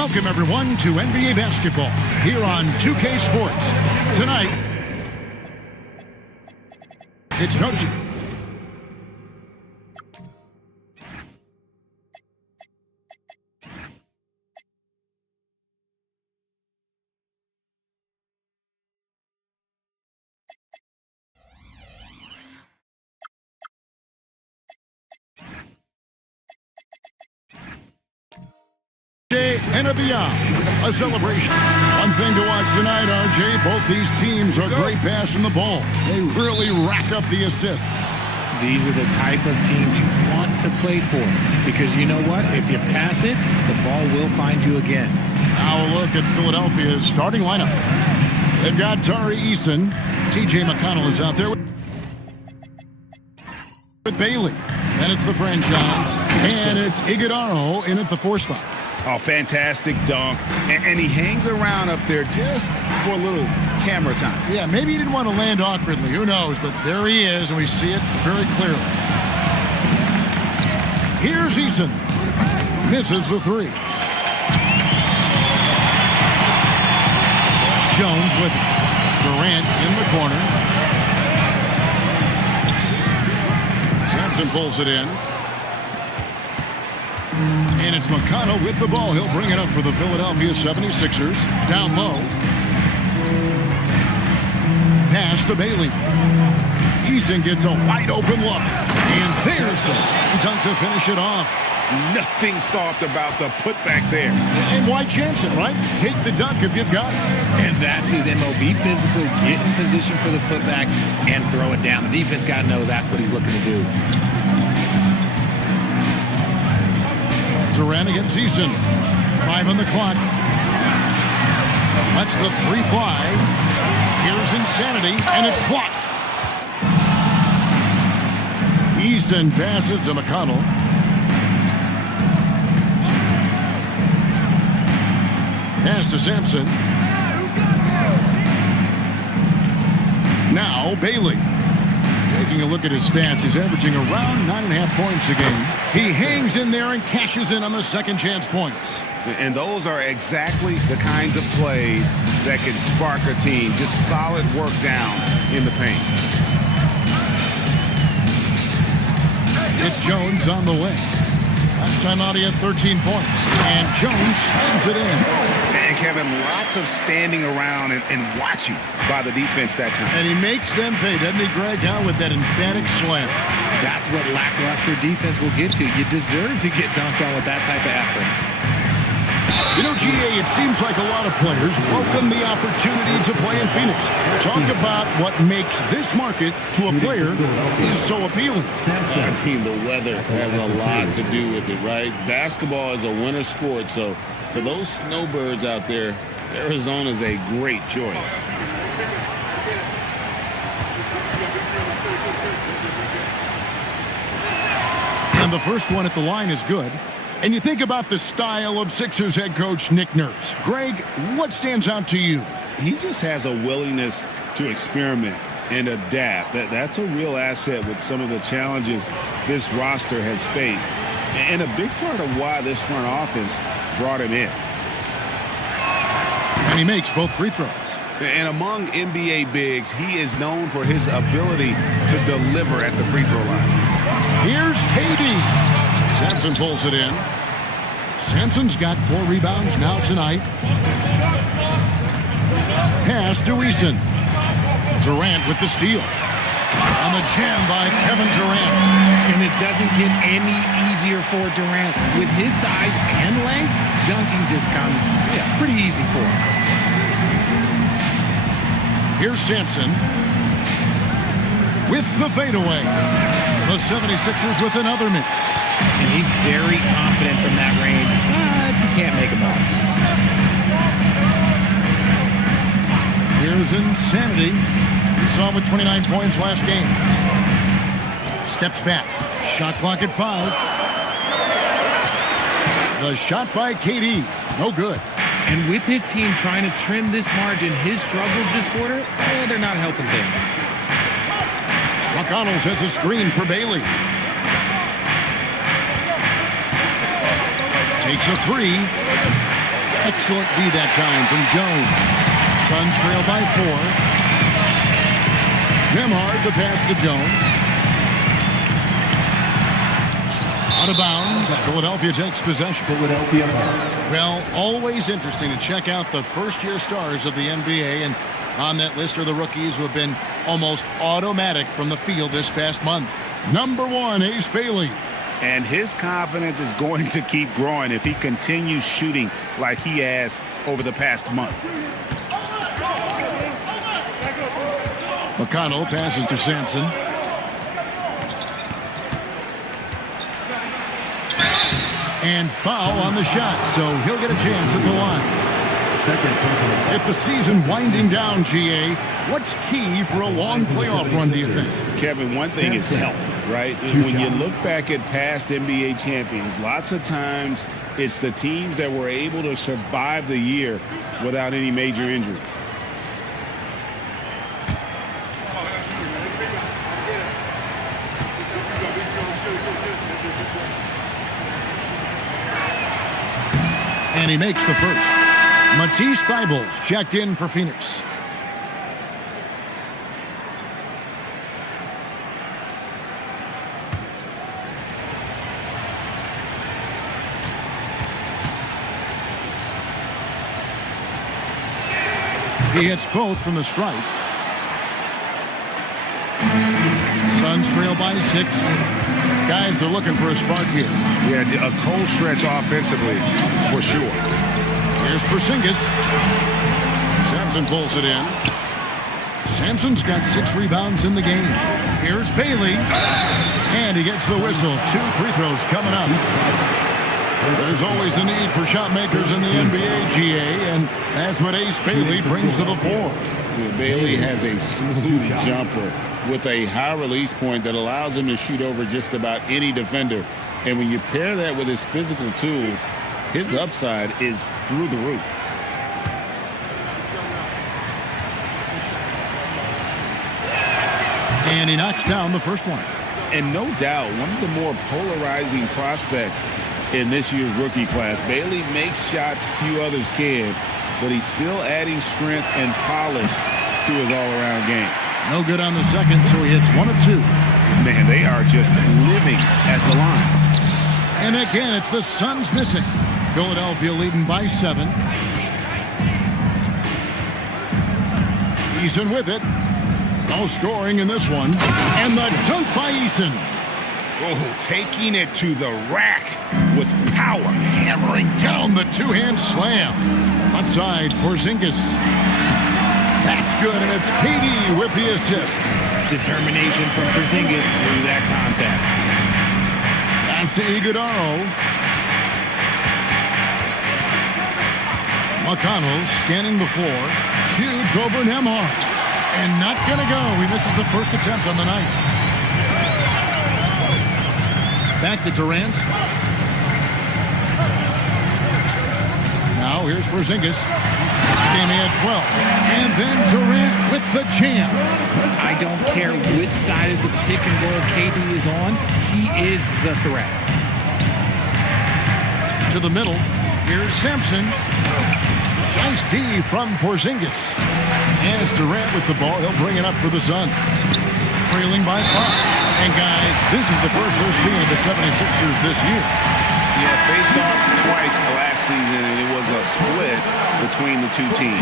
Welcome, everyone, to NBA basketball here on 2K Sports. Tonight, it's no... and a beyond, a celebration. One thing to watch tonight, RJ, both these teams are great passing the ball. They really rack up the assists. These are the type of teams you want to play for because you know what? If you pass it, the ball will find you again. Now a look at Philadelphia's starting lineup. They've got Tari Eason. TJ McConnell is out there with Bailey. Then it's the franchise. And it's Iguodala in at the 4 spot. Oh, fantastic dunk. And he hangs around up there just for a little camera time. Yeah, maybe he didn't want to land awkwardly. Who knows? But there he is, and we see it very clearly. Here's Eason. Misses the 3. Jones with it. Durant in the corner. Sampson pulls it in. And it's McConnell with the ball. He'll bring it up for the Philadelphia 76ers. Down low. Pass to Bailey. Eason gets a wide open look. And there's the slam dunk to finish it off. Nothing soft about the putback there. And why chance it, right? Take the dunk if you've got it. And that's his MOB physical. Get in position for the putback and throw it down. The defense got to know that's what he's looking to do. Durant against Eason. 5 on the clock. Lets the 3 fly. Here's Insanity, and it's blocked. Eason passes to McConnell. Pass to Sampson. Now Bailey. Taking a look at his stats, he's averaging around 9.5 points a game. He hangs in there and cashes in on the second chance points. And those are exactly the kinds of plays that can spark a team. Just solid work down in the paint. It's Jones on the way. Last time out he had 13 points. And Jones slams it in. And Kevin, lots of standing around and watching by the defense that time. And he makes them pay, doesn't he, Greg, with that emphatic slam. That's what lackluster defense will get you. You deserve to get dunked on with that type of effort. You know, GA, it seems like a lot of players welcome the opportunity to play in Phoenix. Talk about what makes this market to a player is so appealing. I mean, the weather has a lot to do with it, right? Basketball is a winter sport, so for those snowbirds out there, Arizona is a great choice. And the first one at the line is good. And you think about the style of Sixers head coach Nick Nurse. Greg, what stands out to you? He just has a willingness to experiment and adapt. That's a real asset with some of the challenges this roster has faced. And a big part of why this front office brought him in. And he makes both free throws. And among NBA bigs, he is known for his ability to deliver at the free throw line. Here's KD. Sampson pulls it in. Sampson's got 4 rebounds now tonight. Pass to Eason. Durant with the steal. On the jam by Kevin Durant. And it doesn't get any easier for Durant. With his size and length, dunking just comes pretty easy for him. Here's Sampson with the fadeaway. The 76ers with another miss. And he's very confident from that range, but you can't make him off. Here's Insanity. We saw him with 29 points last game. Steps back. Shot clock at 5. The shot by KD. No good. And with his team trying to trim this margin, his struggles this quarter, they're not helping things. McConnell has a screen for Bailey. Takes a 3. Excellent D that time from Jones. Suns trail by 4. Nembhard, the pass to Jones. Out of bounds. Philadelphia takes possession. Well, always interesting to check out the first-year stars of the NBA, and on that list are the rookies who have been almost automatic from the field this past month. Number 1, Ace Bailey. And his confidence is going to keep growing if he continues shooting like he has over the past month. McConnell passes to Sampson. And foul on the shot, so he'll get a chance at the line. If the season winding down, GA, what's key for a long playoff run, do you think? Kevin, one thing is health, right? When you look back at past NBA champions, lots of times it's the teams that were able to survive the year without any major injuries. And he makes the first. Matisse Thybulle checked in for Phoenix. He hits both from the stripe. Suns trail by 6. Guys are looking for a spark here. Yeah, a cold stretch offensively, for sure. Here's Porzingis. Sampson pulls it in. Sampson's got 6 rebounds in the game. Here's Bailey. And he gets the whistle. 2 free throws coming up. There's always a need for shot makers in the NBA, GA, and that's what Ace Bailey brings to the fore. Bailey has a smooth jumper with a high release point that allows him to shoot over just about any defender. And when you pair that with his physical tools, his upside is through the roof. And he knocks down the first one. And no doubt, one of the more polarizing prospects in this year's rookie class. Bailey makes shots few others can, but he's still adding strength and polish to his all-around game. No good on the second, so he hits 1 of 2. Man, they are just living at the line. And again, it's the Suns missing. Philadelphia leading by 7. Eason with it. No scoring in this one. And the dunk by Eason. Oh, taking it to the rack with power. Hammering down the two-hand slam. Outside, Porzingis. That's good, and it's KD with the assist. Determination from Porzingis through that contact. Pass to Iguodala. McConnell scanning the floor. Shoots over Nembhard. And not going to go. He misses the first attempt on the night. Back to Durant. Now here's Porzingis. This game he had 12. And then Durant with the jam. I don't care which side of the pick and roll KD is on. He is the threat. To the middle. Here's Sampson. Nice D from Porzingis. As Durant with the ball, he'll bring it up for the Suns. Trailing by 5. And guys, this is the first we're seeing of the 76ers this year. Yeah, faced off twice last season, and it was a split between the two teams.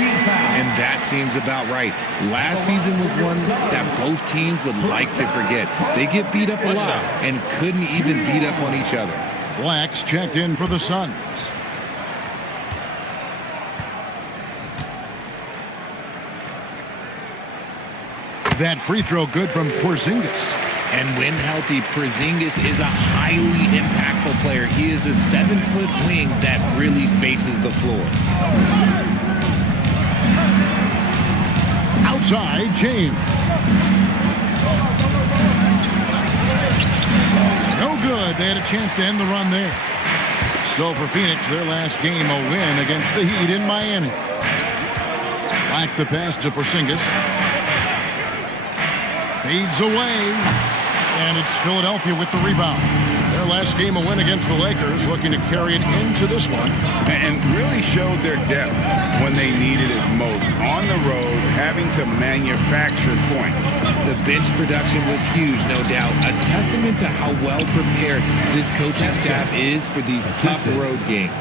And that seems about right. Last season was one that both teams would like to forget. They get beat up a lot and couldn't even beat up on each other. Black's checked in for the Suns. That free throw good from Porzingis. And when healthy, Porzingis is a highly impactful player. He is a 7-foot wing that really spaces the floor. Outside, James. No good. They had a chance to end the run there. So for Phoenix, their last game, a win against the Heat in Miami. Back the pass to Porzingis. Fades away. And it's Philadelphia with the rebound. They're last game a win against the Lakers, looking to carry it into this one. And really showed their depth when they needed it most. On the road, having to manufacture points. The bench production was huge, no doubt. A testament to how well prepared this coaching staff is for these tough road games.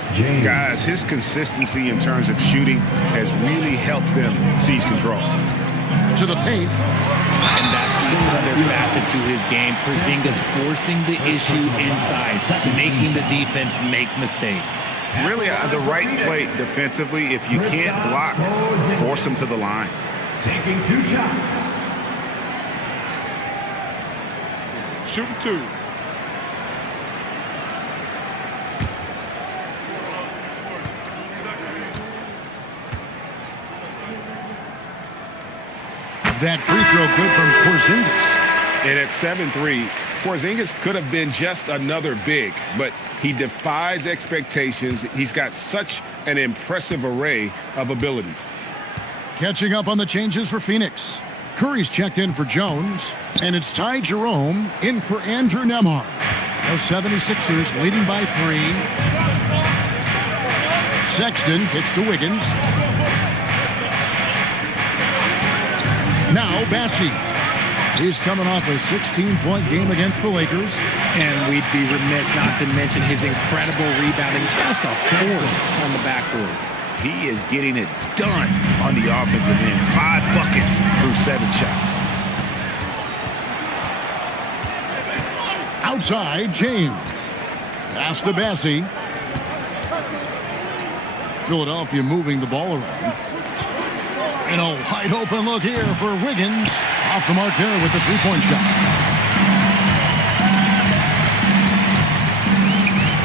Guys, his consistency in terms of shooting has really helped them seize control. To the paint. And that's another facet to his game. Porzingis forcing the issue inside, making the defense make mistakes. Really, the right play defensively. If you can't block, force him to the line. Taking 2 shots. Shooting 2. That free throw good from Porzingis. And at 7-3, Porzingis could have been just another big, but he defies expectations. He's got such an impressive array of abilities. Catching up on the changes for Phoenix. Curry's checked in for Jones, and it's Ty Jerome in for Andrew Nembhard. The 76ers leading by 3. Sexton gets to Wiggins. Now Bassi. He's coming off a 16-point game against the Lakers. And we'd be remiss not to mention his incredible rebounding, just a force on the backboards. He is getting it done on the offensive end. 5 buckets through 7 shots. Outside, James. Pass to Bassi. Philadelphia moving the ball around. And a wide open look here for Wiggins. Off the mark there with the 3-point shot.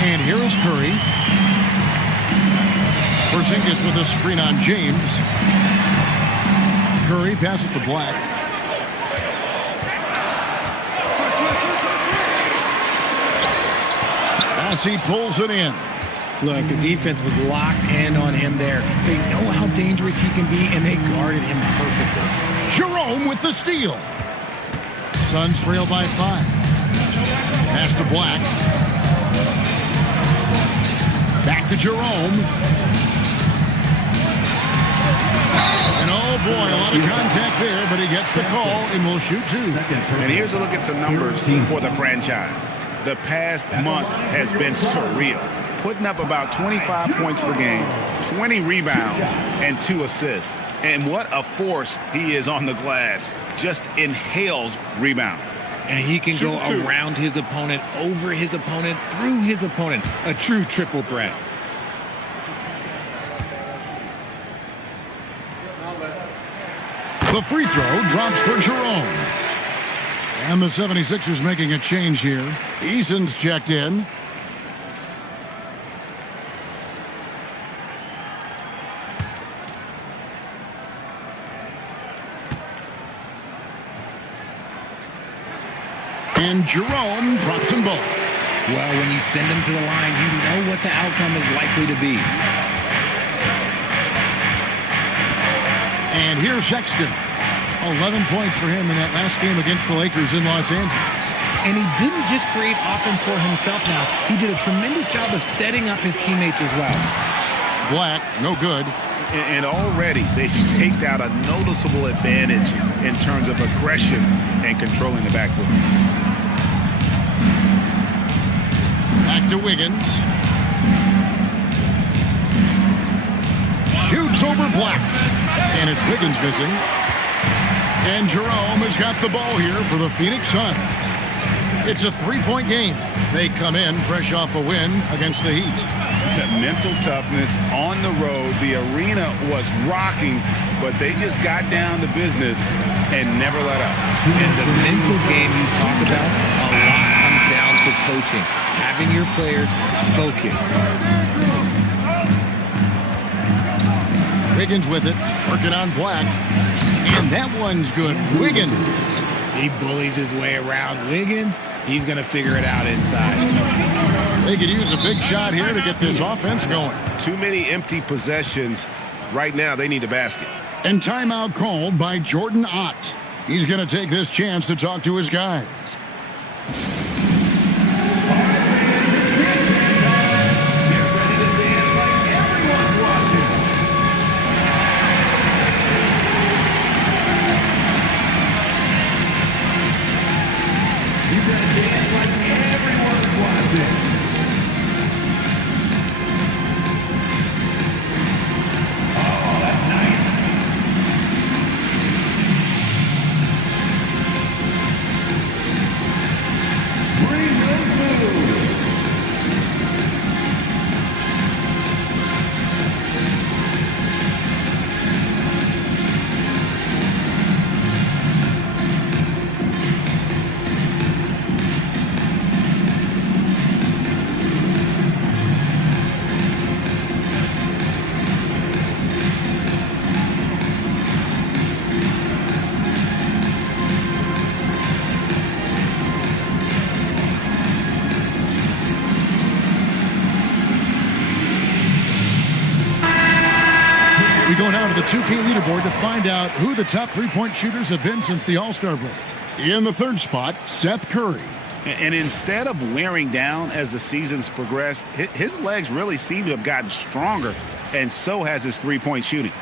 And here is Curry. Porzingis with a screen on James. Curry passes it to Black. As he pulls it in. Look, the defense was locked in on him there. They know how dangerous he can be, and they guarded him perfectly. Jerome with the steal. Suns trail by 5. Pass to Black. Back to Jerome. And oh boy, a lot of contact there, but he gets the call and will shoot 2. And here's a look at some numbers for the franchise. The past month has been surreal. Putting up about 25 points per game, 20 rebounds, and 2 assists. And what a force he is on the glass. Just inhales rebounds. And he can go around his opponent, over his opponent, through his opponent. A true triple threat. The free throw drops for Jerome. And the 76ers making a change here. Eason's checked in. And Jerome drops them both. Well, when you send them to the line, you know what the outcome is likely to be. And here's Sexton. 11 points for him in that last game against the Lakers in Los Angeles. And he didn't just create offense for himself now. He did a tremendous job of setting up his teammates as well. Black, no good. And already they've staked out a noticeable advantage in terms of aggression and controlling the backboard. Back to Wiggins. Shoots over Black. And it's Wiggins missing. And Jerome has got the ball here for the Phoenix Suns. It's a 3-point game. They come in fresh off a win against the Heat. Mental toughness on the road. The arena was rocking, but they just got down to business and never let up. And the mental game you talk about, a lot comes down to coaching, having your players focused. Wiggins with it, working on Black. And that one's good. Wiggins. He bullies his way around. Wiggins, he's going to figure it out inside. They could use a big shot here to get this offense going. Too many empty possessions. Right now, they need a basket. And timeout called by Jordan Ott. He's going to take this chance to talk to his guys. to the 2K leaderboard to find out who the top three-point shooters have been since the All-Star break. In the third spot, Seth Curry. And instead of wearing down as the season's progressed, his legs really seem to have gotten stronger, and so has his three-point shooting.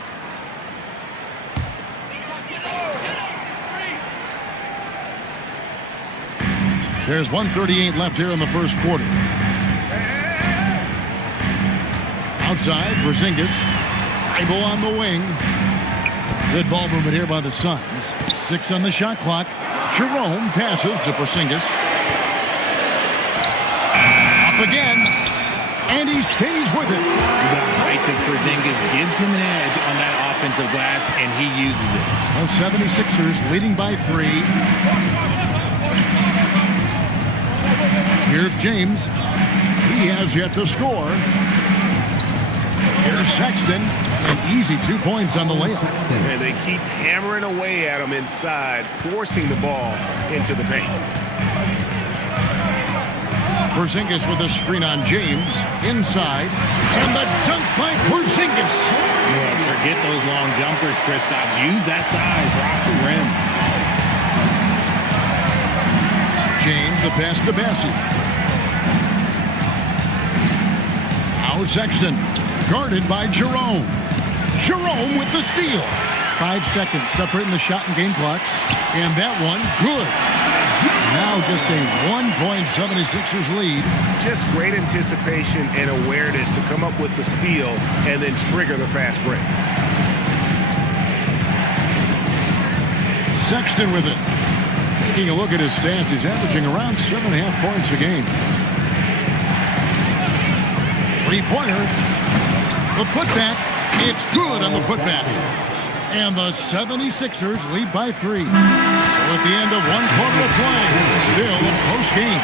There's 1:38 left here in the first quarter. Outside, Porzingis. Dribble on the wing. Good ball movement here by the Suns. 6 on the shot clock. Jerome passes to Porzingis. Up again. And he stays with it. The height of Porzingis gives him an edge on that offensive glass, and he uses it. The 76ers leading by 3. Here's James. He has yet to score. Here's Sexton. An easy 2 points on the layup. And they keep hammering away at him inside, forcing the ball into the paint. Porzingis with a screen on James. Inside. And the dunk by Porzingis. Yeah, forget those long jumpers, Kristaps. Use that size. Rock the rim. James, the pass to Bassey. Now Sexton. Guarded by Jerome. Jerome with the steal. 5 seconds separating the shot and game clocks. And that one, good. Now just a 1-point 76ers lead. Just great anticipation and awareness to come up with the steal and then trigger the fast break. Sexton with it. Taking a look at his stats, he's averaging around 7.5 points a game. Three-pointer. The putback. It's good on the putback. And the 76ers lead by 3. So at the end of 1 quarter of play, still a close game.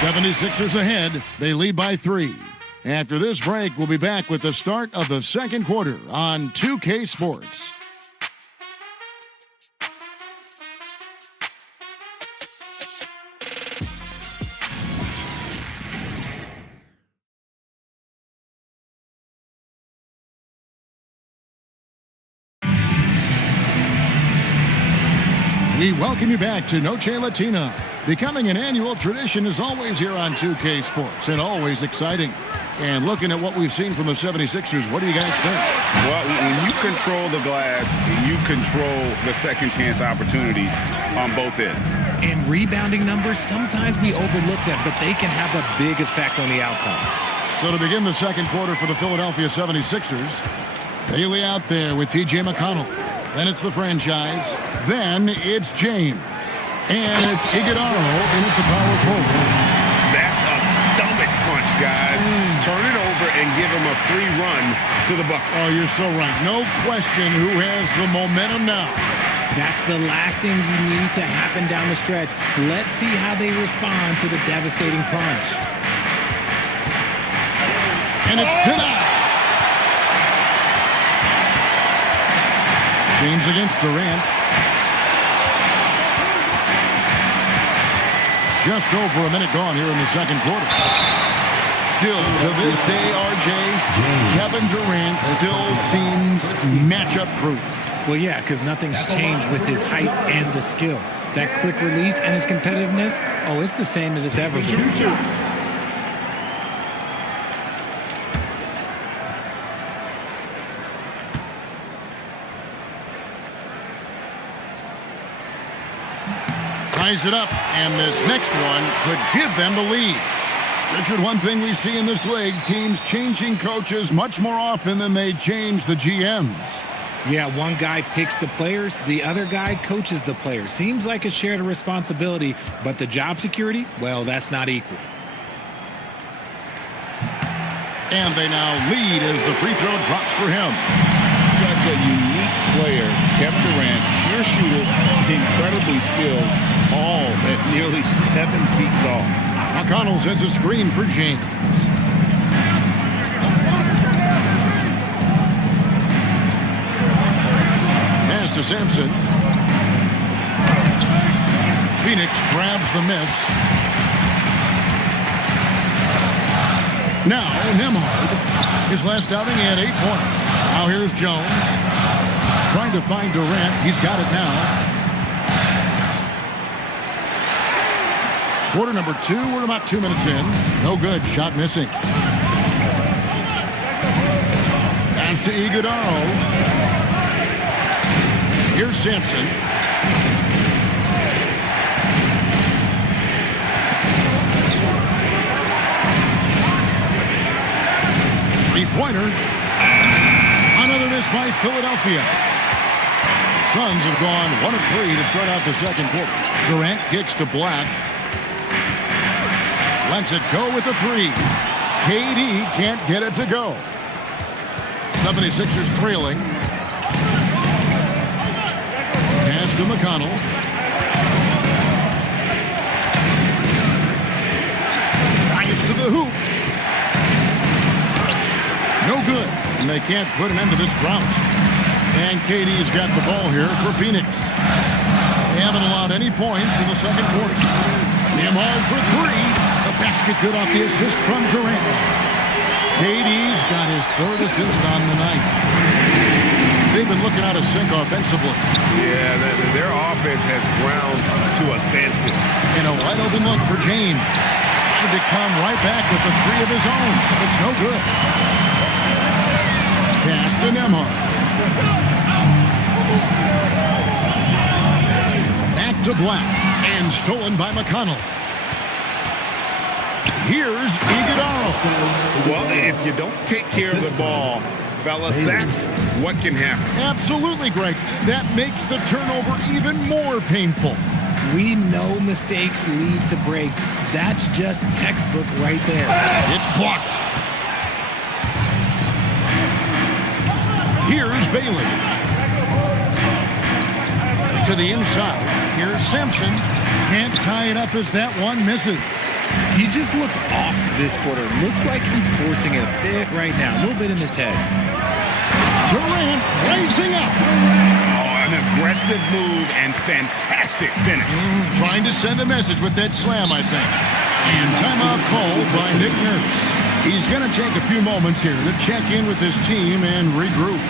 76ers ahead. They lead by 3. After this break, we'll be back with the start of the second quarter on 2K Sports. We welcome you back to Noche Latina. Becoming an annual tradition is always here on 2K Sports and always exciting. And looking at what we've seen from the 76ers, what do you guys think? Well, when you control the glass, you control the second chance opportunities on both ends. And rebounding numbers, sometimes we overlook them, but they can have a big effect on the outcome. So to begin the second quarter for the Philadelphia 76ers, Bailey out there with T.J. McConnell. Then it's the franchise. Then it's James. And it's Iguodala in at the power forward. That's a stomach punch, guys. Turn it over and give him a free run to the bucket. Oh, you're so right. No question who has the momentum now. That's the last thing you need to happen down the stretch. Let's see how they respond to the devastating punch. And it's tonight. James against Durant. Just over a minute gone here in the second quarter. Still, to this day, RJ, Kevin Durant still seems matchup proof. Well, yeah, because nothing's changed with his height and the skill. That quick release and his competitiveness, oh, it's the same as it's ever been. Ties it up, and this next one could give them the lead. Richard, one thing we see in this league, teams changing coaches much more often than they change the GMs. Yeah, one guy picks the players, the other guy coaches the players. Seems like a shared responsibility, but the job security, well, that's not equal. And they now lead as the free throw drops for him. Such a unique player, Kevin Durant, pure shooter, incredibly skilled, all at nearly 7 feet tall. McConnell sets a screen for James. Pass to Sampson. Phoenix grabs the miss. Now Nembhard. His last outing, he had 8 points. Now here's Jones. trying to find Durant. He's got it now. Quarter number 2. We're about 2 minutes in. No good. Shot missing. Pass to Iguodala. Here's Sampson. Three-pointer. Another miss by Philadelphia. Suns have gone 1 of 3 to start out the second quarter. Durant kicks to Black. Lets it go with a 3. KD can't get it to go. 76ers trailing. Pass to McConnell. Drives to the hoop. No good. And they can't put an end to this drought. And KD's got the ball here for Phoenix. They haven't allowed any points in the second quarter. Nembhard for 3. The basket good off the assist from Durant. KD's got his 3rd assist on the night. They've been looking out of sync offensively. Yeah, their offense has ground to a standstill. And a wide open look for James. Trying to come right back with the 3 of his own. It's no good. Pass to Nembhard. Back to Black. And stolen by McConnell. Here's Iguodala. Well, if you don't take care of the ball, fellas, that's what can happen. Absolutely, Greg. That makes the turnover even more painful. We know mistakes lead to breaks. That's just textbook right there. It's blocked. Here's Bailey. To the inside. Here's Sampson. Can't tie it up as that one misses. He just looks off this quarter. Looks like he's forcing it a bit right now. A little bit in his head. Durant raising up. Oh, an aggressive move and fantastic finish. Trying to send a message with that slam, I think. And timeout called by Nick Nurse. He's going to take a few moments here to check in with his team and regroup.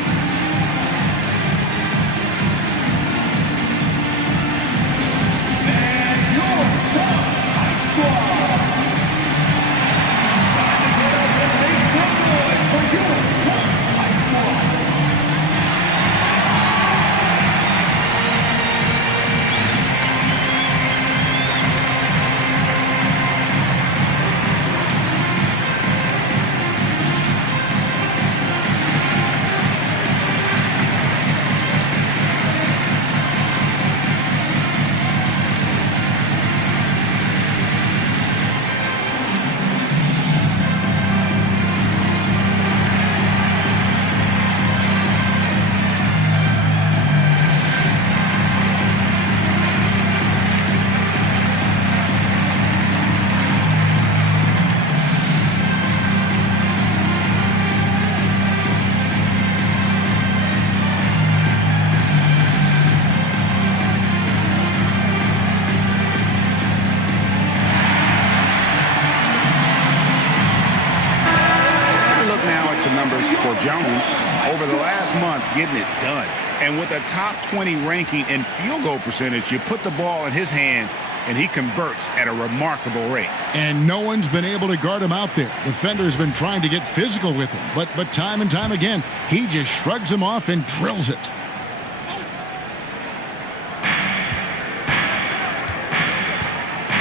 For Jones, over the last month, getting it done. And with a top 20 ranking in field goal percentage, you put the ball in his hands, and he converts at a remarkable rate. And no one's been able to guard him out there. Defender's been trying to get physical with him, but time and time again, he just shrugs him off and drills it.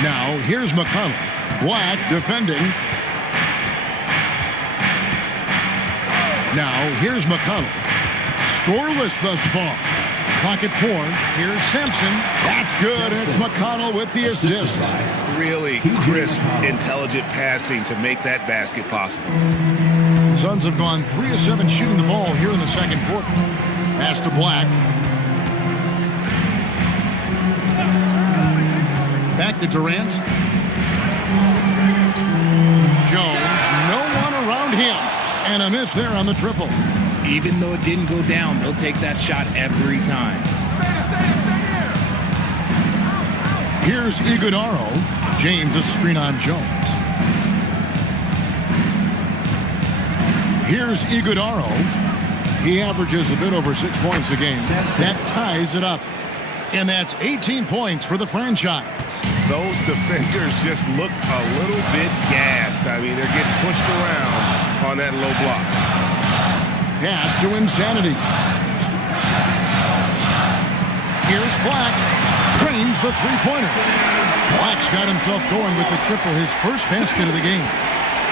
Now, here's McConnell. Black defending. Now, here's McConnell. Scoreless thus far. Clock at 4. Here's Sampson. That's good, and it's McConnell with the assist. Really crisp, intelligent passing to make that basket possible. The Suns have gone 3 of 7 shooting the ball here in the second quarter. Pass to Black. Back to Durant. Jones, no one around him. And a miss there on the triple. Even though it didn't go down, they'll take that shot every time. Here's Iguodala. James, a screen on Jones. Here's Iguodala. He averages a bit over 6 points a game. That ties it up. And that's 18 points for the franchise. Those defenders just look a little bit gassed. I mean, they're getting pushed around on that low block. Pass to Insanity. Here's Black. Cranes the three-pointer. Black's got himself going with the triple, his first basket of the game.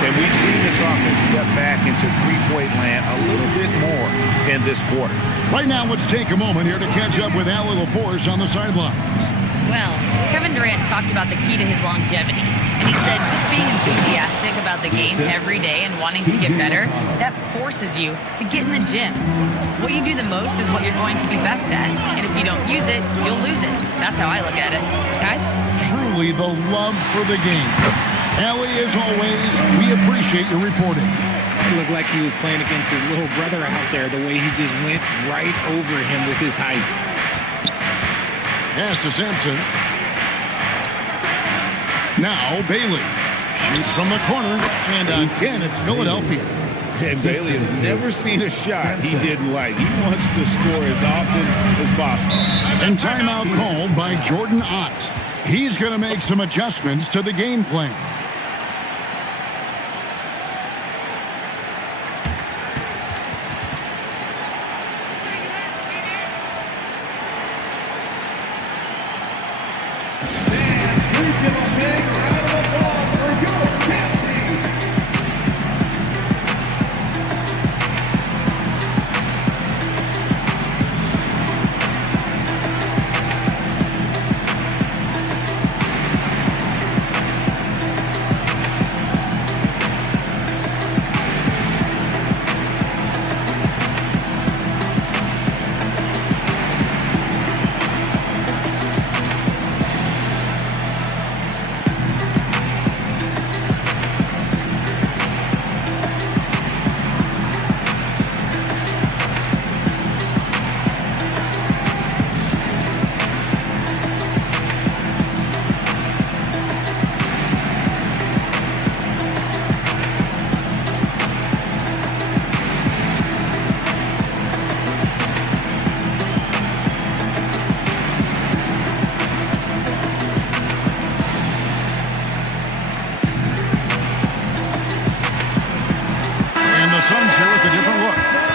And we've seen this offense step back into three-point land a little bit more in this quarter. Right now, let's take a moment here to catch up with Allie LaForce on the sidelines. Well, Kevin Durant talked about the key to his longevity. And he said just being enthusiastic about the game every day and wanting to get better, that forces you to get in the gym. What you do the most is what you're going to be best at. And if you don't use it, you'll lose it. That's how I look at it. Guys? Truly the love for the game. Allie, as always, we appreciate your reporting. It looked like he was playing against his little brother out there, the way he just went right over him with his height. Pass to Sampson. Now Bailey shoots from the corner, and again it's Philadelphia. And Bailey has never seen a shot he didn't like. He wants to score as often as possible. And timeout called by Jordan Ott. He's going to make some adjustments to the game plan.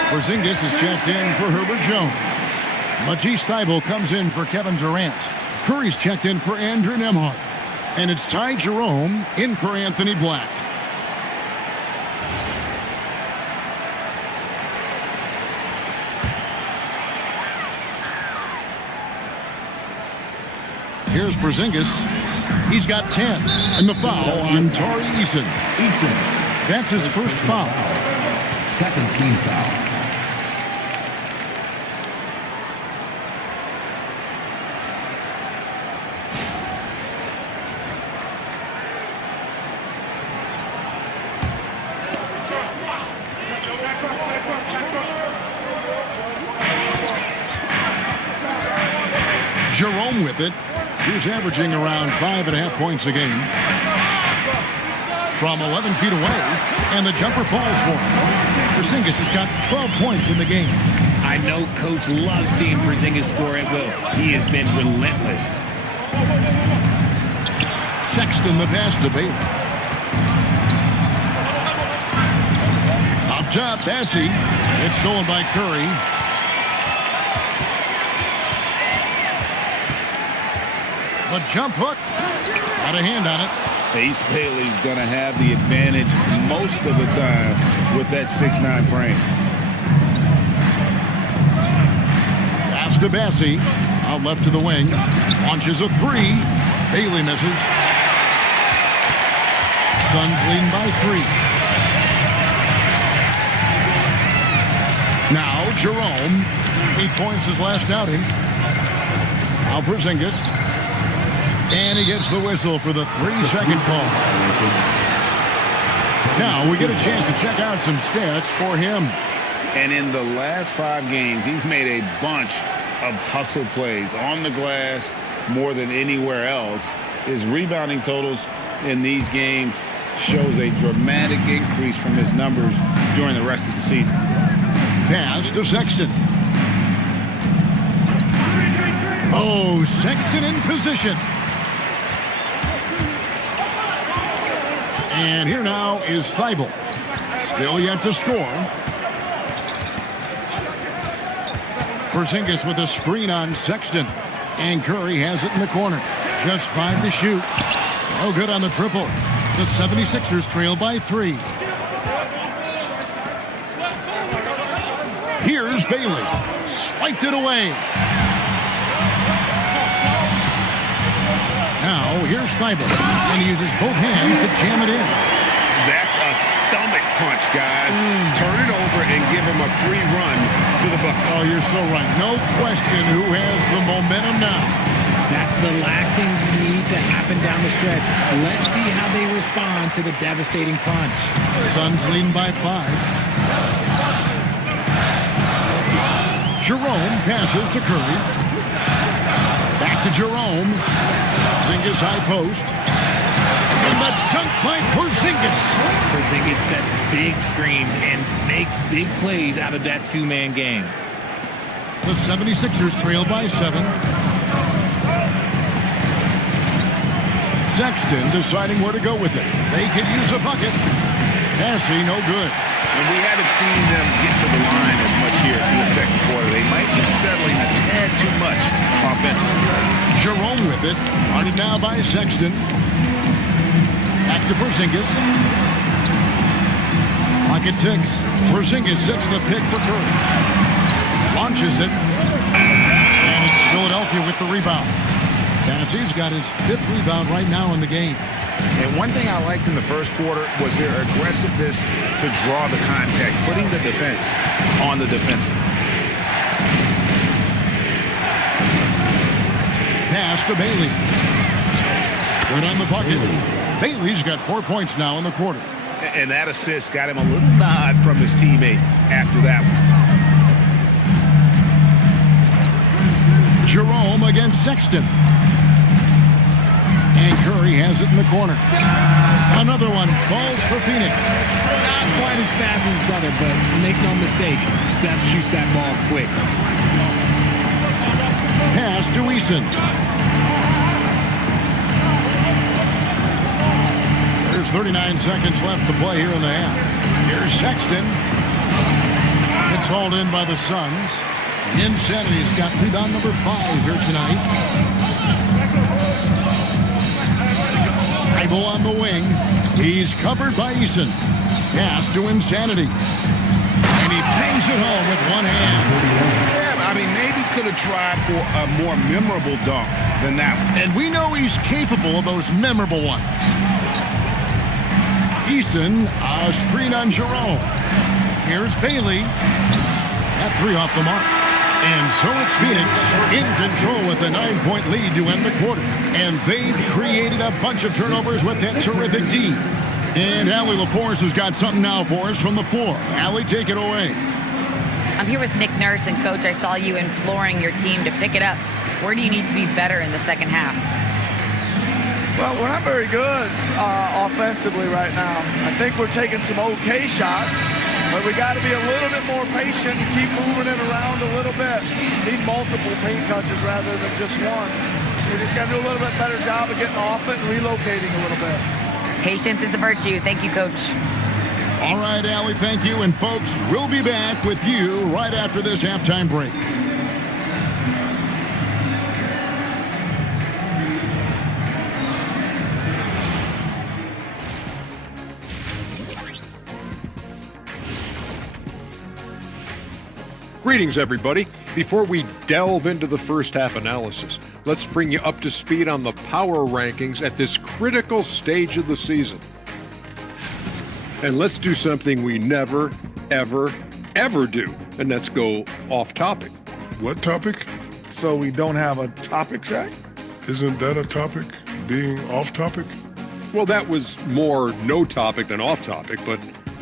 Porzingis is checked in for Herbert Jones. Matisse Thybulle comes in for Kevin Durant. Curry's checked in for Andrew Nembhard. And it's Ty Jerome in for Anthony Black. Here's Porzingis. He's got 10. And the foul on Tari Eason. That's his first foul. Second team foul. Jerome with it. He's averaging around 5.5 points a game. From 11 feet away, and the jumper falls for him. Porzingis has got 12 points in the game. I know Coach loves seeing Porzingis score at will. He has been relentless. Sexton the pass to Bailey. Up top, Bessie. It's stolen by Curry. The jump hook. Got a hand on it. Ace Bailey's going to have the advantage most of the time with that 6'9" frame. Pass to Bessie. Out left to the wing. Launches a three. Bailey misses. Suns leading by 3. Now Jerome. 8 points his last outing. Now Porzingis. And he gets the whistle for the 3-second call. Now we get a chance to check out some stats for him. And in the last 5 games, he's made a bunch of hustle plays on the glass more than anywhere else. His rebounding totals in these games shows a dramatic increase from his numbers during the rest of the season. Pass to Sexton. Oh, Sexton in position. And here now is Thibault. Still yet to score. Porzingis with a screen on Sexton. And Curry has it in the corner. Just 5 to shoot. Oh, good on the triple. The 76ers trail by 3. Here's Bailey. Swiped it away. Now, here's Thibault. And he uses both hands to jam it in. That's a stomach punch, guys. Turn it over and give him a free run to the bucket. Oh, you're so right. No question who has the momentum now. That's the last thing you need to happen down the stretch. Let's see how they respond to the devastating punch. Suns leading by 5. Jerome passes to Curry. Back to Jerome. Porzingis high post. And the dunk by Porzingis. Porzingis sets big screens and makes big plays out of that two-man game. The 76ers trail by 7. Sexton deciding where to go with it. They could use a bucket. Passing, no good. And we haven't seen them get to the line as much here in the second quarter. They might be settling a tad too much offensively. Jerome with it. Guarded now by Sexton. Back to Porzingis. Pocket 6. Porzingis sets the pick for Curry. Launches it. And it's Philadelphia with the rebound. Bassey's got his 5th rebound right now in the game. And one thing I liked in the first quarter was their aggressiveness to draw the contact, putting the defense on the defensive. Pass to Bailey. Good on the bucket. Bailey's got 4 points now in the quarter. And that assist got him a little nod from his teammate after that one. Jerome against Sexton. And Curry has it in the corner. Another one falls for Phoenix. Not quite as fast as his brother, but make no mistake, Seth shoots that ball quick. Pass to Eason. There's 39 seconds left to play here in the half. Here's Sexton. It's hauled in by the Suns. Insanity's got rebound number 5 here tonight. Thibault on the wing. He's covered by Eason. Pass to Insanity. And he bangs it home with one hand. Yeah, I mean, maybe could have tried for a more memorable dunk than that one. And we know he's capable of those memorable ones. Eason, a screen on Jerome. Here's Bailey. That 3 off the mark. And so it's Phoenix in control with a 9-point lead to end the quarter. And they've created a bunch of turnovers with that terrific D. And Allie LaForce has got something now for us from the floor. Allie, take it away. I'm here with Nick Nurse, and Coach, I saw you imploring your team to pick it up. Where do you need to be better in the second half? Well, we're not very good offensively right now. I think we're taking some okay shots, but we got to be a little bit more patient and keep moving it around a little bit. Need multiple paint touches rather than just one. So we just got to do a little bit better job of getting off it and relocating a little bit. Patience is a virtue. Thank you, Coach. All right, Allie, thank you. And folks, we'll be back with you right after this halftime break. Greetings, everybody. Before we delve into the first half analysis, let's bring you up to speed on the power rankings at this critical stage of the season. And let's do something we never, ever, ever do, and that's go off topic. What topic? So we don't have a topic, Zach? Isn't that a topic? Being off topic? Well, that was more no topic than off topic, but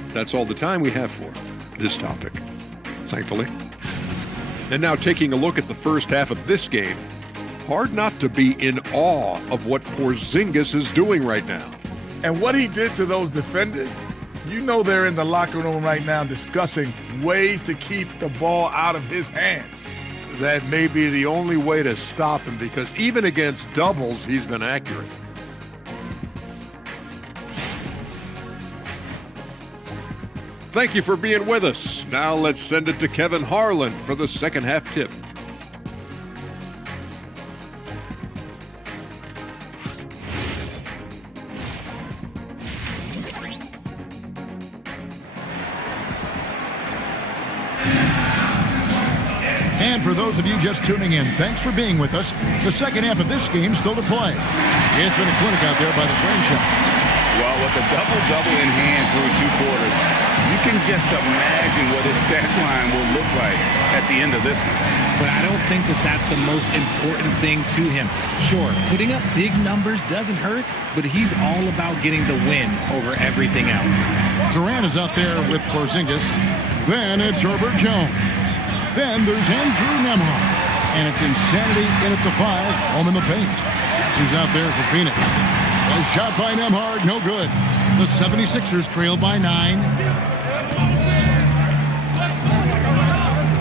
that's all the time we have for this topic, thankfully. And now taking a look at the first half of this game, hard not to be in awe of what Porzingis is doing right now. And what he did to those defenders, You know they're in the locker room right now discussing ways to keep the ball out of his hands. That may be the only way to stop him, because even against doubles, he's been accurate. Thank you for being with us. Now let's send it to Kevin Harlan for the second half tip. And for those of you just tuning in, thanks for being with us. The second half of this game still to play. It's been a clinic out there by the franchise. Well, with a double-double in hand through 2 quarters, you can just imagine what his stat line will look like at the end of this one. But I don't think that that's the most important thing to him. Sure, putting up big numbers doesn't hurt, but he's all about getting the win over everything else. Durant is out there with Porzingis. Then it's Herbert Jones. Then there's Andrew Nembhard. And it's insanity in at the 5, home in the paint. That's who's out there for Phoenix. A shot by Nembhard, no good. The 76ers trail by 9.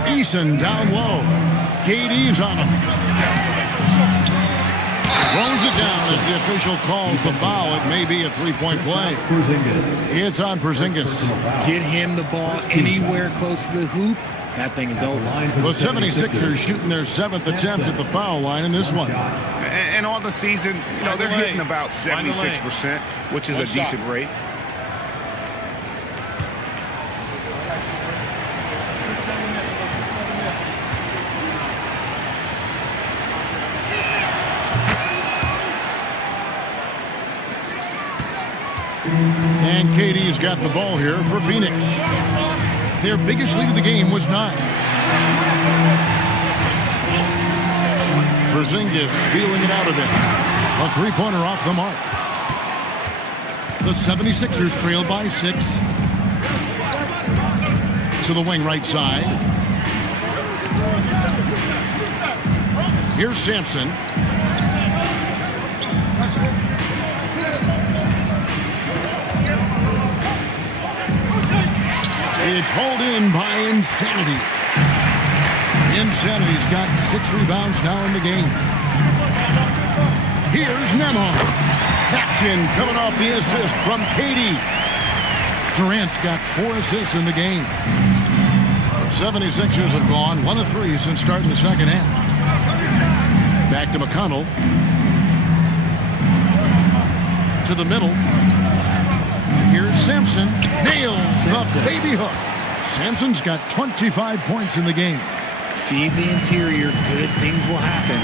Eason down low. KD's on him. Throws it down as the official calls the foul. It may be a 3-point play. It's on Porzingis. Get him the ball anywhere close to the hoop. That thing is over. The 76ers shooting their 7th attempt at the foul line in this one. And on the season, you know, they're hitting about 76%, which is a decent rate. And KD's got the ball here for Phoenix. Their biggest lead of the game was 9. Porzingis feeling it out a bit. A 3-pointer off the mark. The 76ers trail by 6. To the wing right side. Here's Sampson. It's hauled in by Insanity. Insanity's got 6 rebounds now in the game. Here's Nembhard. Action coming off the assist from KD. Durant's got 4 assists in the game. The 76ers have gone 1 of 3 since starting the second half. Back to McConnell. To the middle. Here's Sampson. Nails the baby hook. Sampson's got 25 points in the game. Feed the interior. Good things will happen.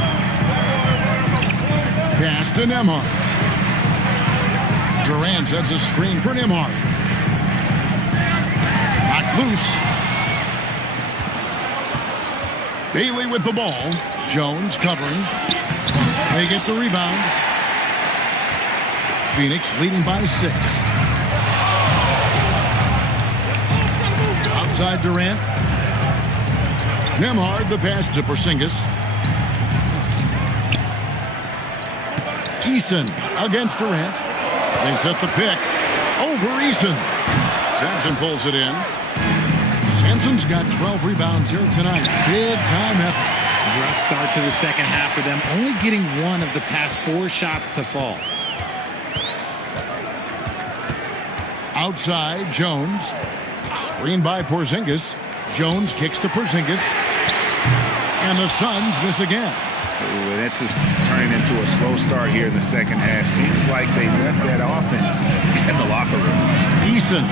Pass to Nembhard. Durant sets a screen for Nembhard. Knocked loose. Bailey with the ball. Jones covering. They get the rebound. Phoenix leading by 6. Outside Durant. Nembhard, the pass to Porzingis. Eason against Durant. They set the pick. Over Eason. Sampson pulls it in. Sampson's got 12 rebounds here tonight. Big time effort. Rough start to the second half for them. Only getting 1 of the past 4 shots to fall. Outside, Jones. Screened by Porzingis. Jones kicks to Porzingis. And the Suns miss again. Ooh, this is turning into a slow start here in the second half. Seems like they left that offense in the locker room. Eason.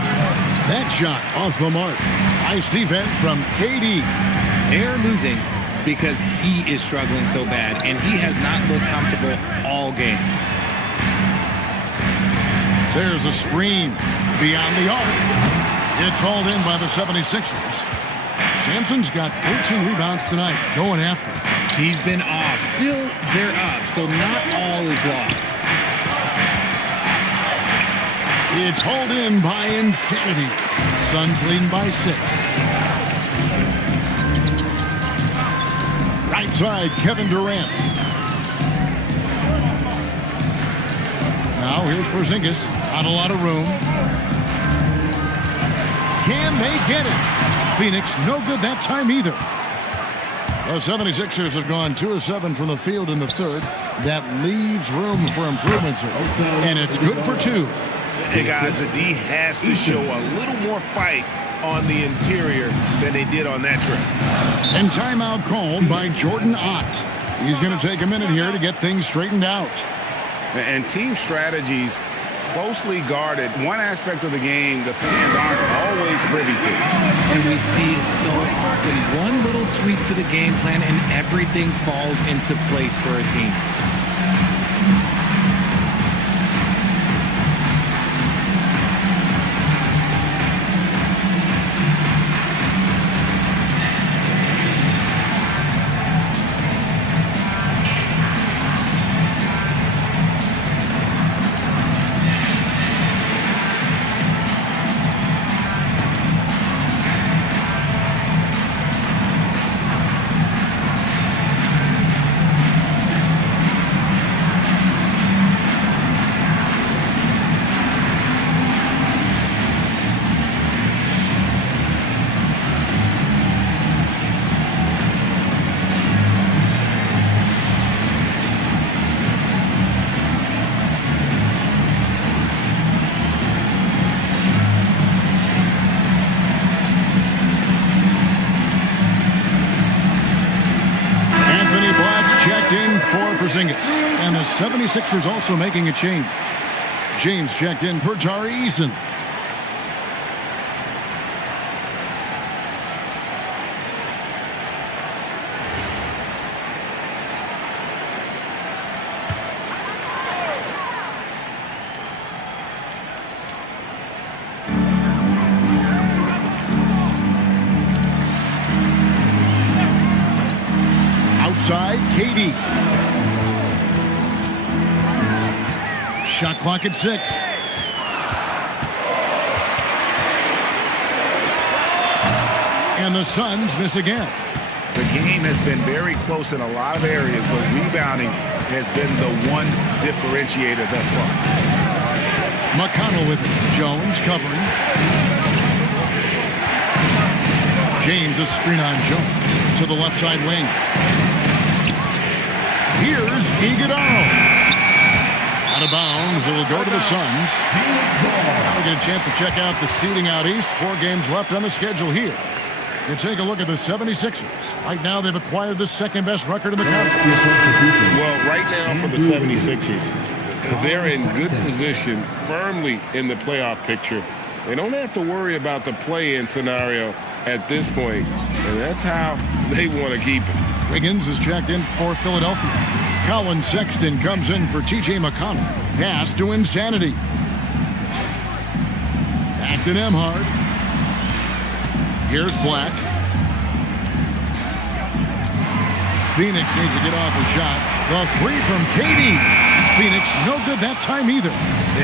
That shot off the mark. Nice defense from KD. They're losing because he is struggling so bad, and he has not looked comfortable all game. There's a screen beyond the arc. It's hauled in by the 76ers. Sampson's got 14 rebounds tonight, going after. He's been off. Still, they're up, so not all is lost. It's hauled in by Insanity. Suns leading by 6. Right side, Kevin Durant. Now here's Porzingis. Not a lot of room. Can they get it? Phoenix, no good that time either. The 76ers have gone 2 of 7 from the field in the third. That leaves room for improvement, sir. And it's good for 2. Hey, guys, the D has to show a little more fight on the interior than they did on that trip. And timeout called by Jordan Ott. He's going to take a minute here to get things straightened out. And team strategies closely guarded. One aspect of the game the fans aren't always privy to. And we see it so often. One little tweak to the game plan and everything falls into place for a team. Porzingis. And the 76ers also making a change. James checked in for Tari Eason. Outside, KD. Shot clock at 6. And the Suns miss again. The game has been very close in a lot of areas, but rebounding has been the one differentiator thus far. McConnell with it. Jones covering. James a screen on Jones to the left side wing. Here's Iguodala. Out of bounds. It'll go to the Suns. We'll get a chance to check out the seeding out east. 4 games left on the schedule here. And take a look at the 76ers. Right now, they've acquired the second-best record in the conference. Well, right now for the 76ers, they're in good position, firmly in the playoff picture. They don't have to worry about the play-in scenario at this point, and that's how they want to keep it. Wiggins is checked in for Philadelphia. Colin Sexton comes in for T.J. McConnell. Pass to Insanity. Back to Nemhard. Here's Black. Phoenix needs to get off a shot. The 3 from KD. Phoenix no good that time either.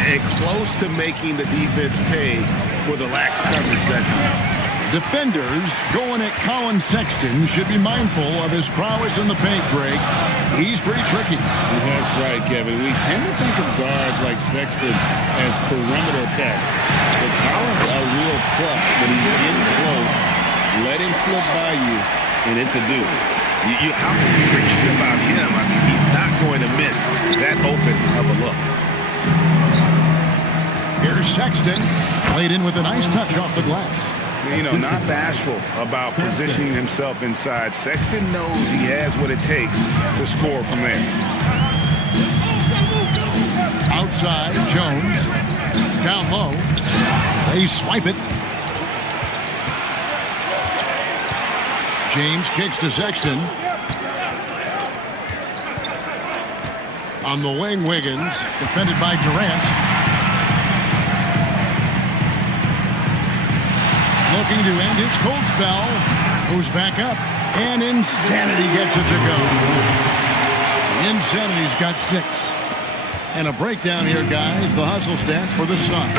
And close to making the defense pay for the lax coverage that time. Defenders going at Colin Sexton should be mindful of his prowess in the paint, Greg. He's pretty tricky. That's right, Kevin. We tend to think of guards like Sexton as perimeter pests. But Collins a real plus when he's in close. Let him slip by you, and it's a deuce. How can you forget about him? I mean, he's not going to miss that open of a look. Here's Sexton. Played in with a nice touch off the glass. You know, not bashful about positioning himself inside. Sexton knows he has what it takes to score from there. Outside, Jones. Down low. They swipe it. James kicks to Sexton. On the wing, Wiggins. Defended by Durant. Looking to end its cold spell. Goes back up. And Insanity gets it to go. Insanity's got 6. And a breakdown here, guys. The hustle stats for the Suns.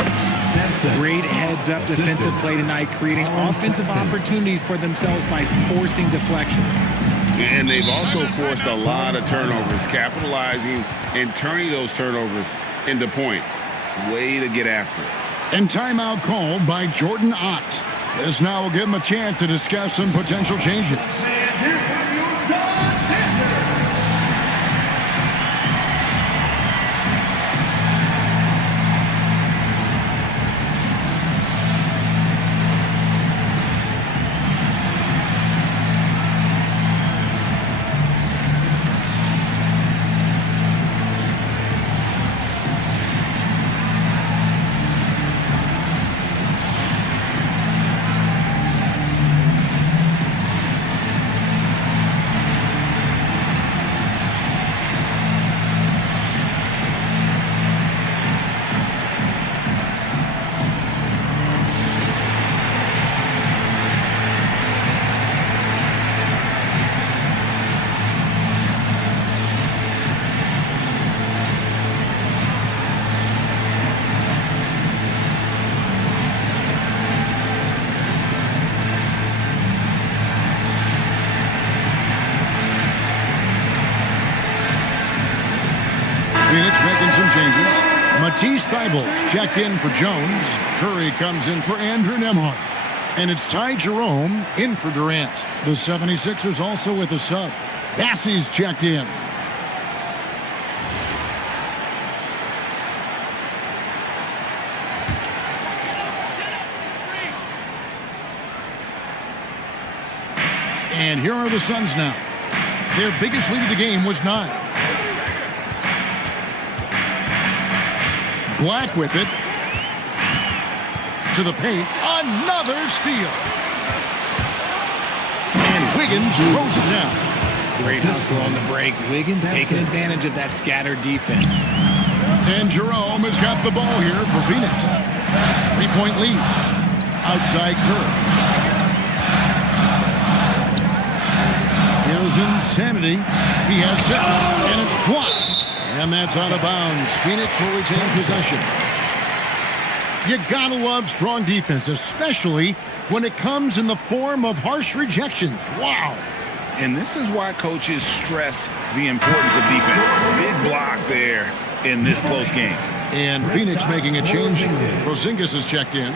Great heads-up defensive play tonight, creating offensive opportunities for themselves by forcing deflections. And they've also forced a lot of turnovers, capitalizing and turning those turnovers into points. Way to get after it. And timeout called by Jordan Ott. This now will give them a chance to discuss some potential changes. Phoenix making some changes. Matisse Thybulle checked in for Jones. Curry comes in for Andrew Nembhard. And it's Ty Jerome in for Durant. The 76ers also with a sub. Bassey's checked in. And here are the Suns now. Their biggest lead of the game was 9. Black with it. To the paint. Another steal. And Wiggins throws it down. Great hustle on the break. Wiggins taking advantage of that scattered defense. And Jerome has got the ball here for Phoenix. 3-point lead. Outside Curry. Here's Insanity. He has 6, and it's blocked. And that's out of bounds. Phoenix will retain possession. You gotta love strong defense, especially when it comes in the form of harsh rejections. Wow. And this is why coaches stress the importance of defense. Big block there in this close game. And Phoenix making a change. Porzingis is checked in.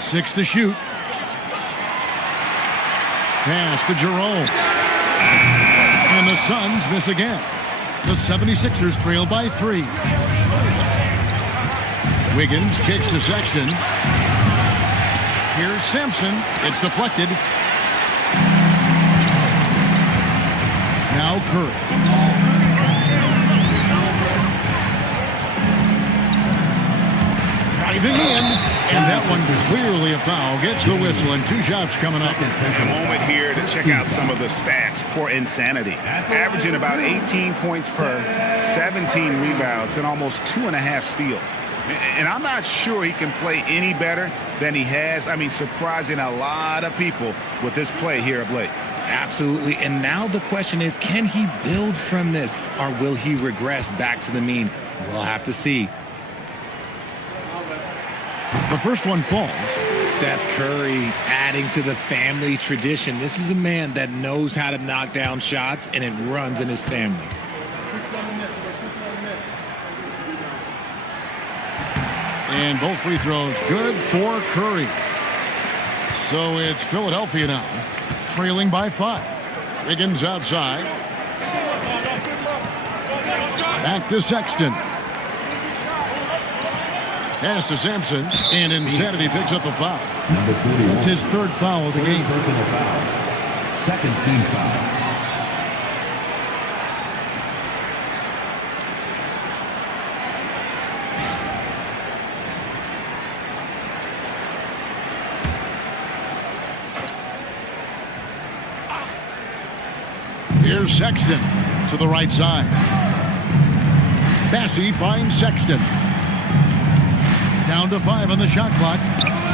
Six to shoot. Pass to Jerome. And the Suns miss again. The 76ers trail by 3. Wiggins kicks to Sexton. Here's Sampson. It's deflected. Now Curry. Driving in, and that one clearly a foul. Gets the whistle, and 2 shots coming up. A moment here to check out some of the stats for Insanity. Averaging about 18 points per, 17 rebounds, and almost 2.5 steals. And I'm not sure he can play any better than he has. I mean, surprising a lot of people with his play here of late. Absolutely. And now the question is, can he build from this, or will he regress back to the mean? We'll have to see. The first one falls. Seth Curry adding to the family tradition. This is a man that knows how to knock down shots, and it runs in his family. And both free throws good for Curry. So it's Philadelphia now, trailing by 5. Wiggins outside. Back to Sexton. Pass to Sampson, and Insanity picks up the foul. Number 41. That's his 3rd foul of the game. Personal foul. Second team foul. Here's Sexton to the right side. Bassey finds Sexton. Down to 5 on the shot clock.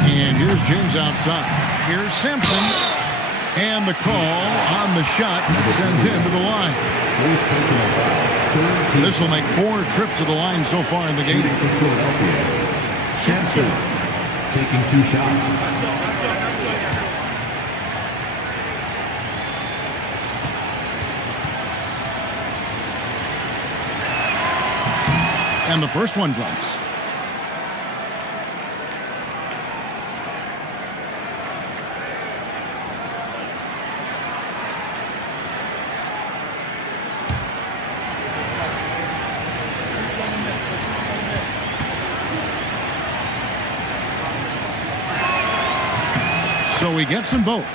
And here's James outside. Here's Sampson. And the call on the shot sends him to the line. This will make 4 trips to the line so far in the game. Sampson taking 2 shots. And the first one drops. So he gets them both.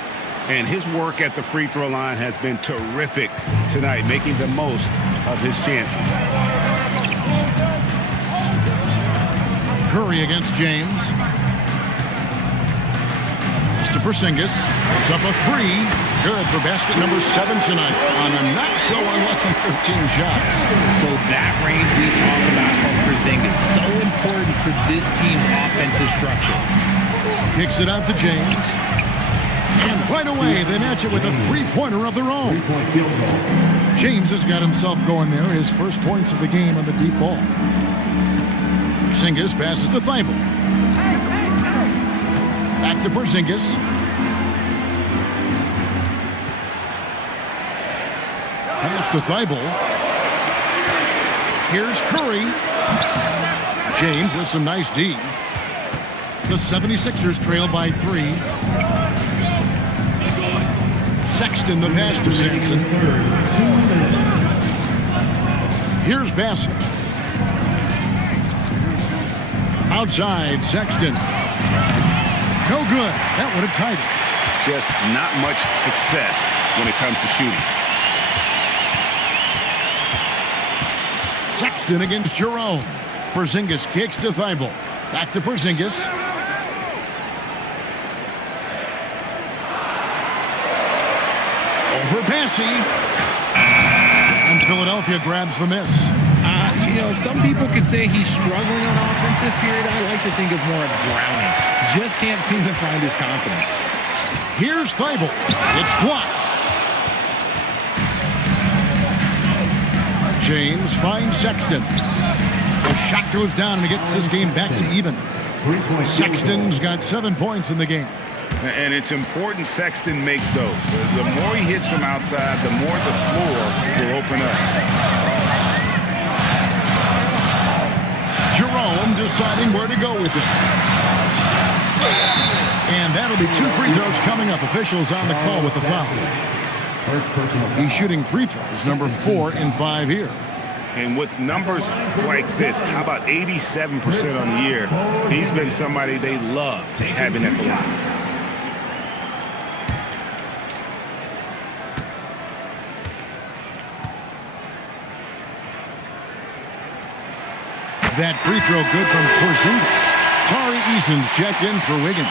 And his work at the free throw line has been terrific tonight, making the most of his chances. Curry against James. Pass to Porzingis. It's up a three. Good for basket number 7 tonight on a not-so-unlucky 13 shots. So that range we talk about from Porzingis, so important to this team's offensive structure. Kicks it out to James. And right away, they match it with a three-pointer of their own. Three-point field goal. James has got himself going there. His first points of the game on the deep ball. Porzingis passes to Thibault. Back to Porzingis. Pass to Thibault. Here's Curry. James with some nice D. The 76ers trail by 3. Sexton the pass to Sampson. Here's Bassett. Outside, Sexton. No good. That would have tied it. Just not much success when it comes to shooting. Sexton against Jerome. Porzingis kicks to Thibault. Back to Porzingis. Over Passy. And Philadelphia grabs the miss. Some people could say he's struggling on offense this period. I like to think of more of drowning. Just can't seem to find his confidence. Here's Thibault. It's blocked. James finds Sexton. The shot goes down and he gets his game back to even. Sexton's got 7 points in the game. And it's important Sexton makes those. The more he hits from outside, the more the floor will open up. Jerome deciding where to go with it. And that'll be 2 free throws coming up. Officials on the call with the foul. He's shooting free throws, number 4 in 5 here. And with numbers like this, how about 87% on the year? He's been somebody they loved having at the line. That free throw good from Porzingis. Tari Eason's checked in for Wiggins.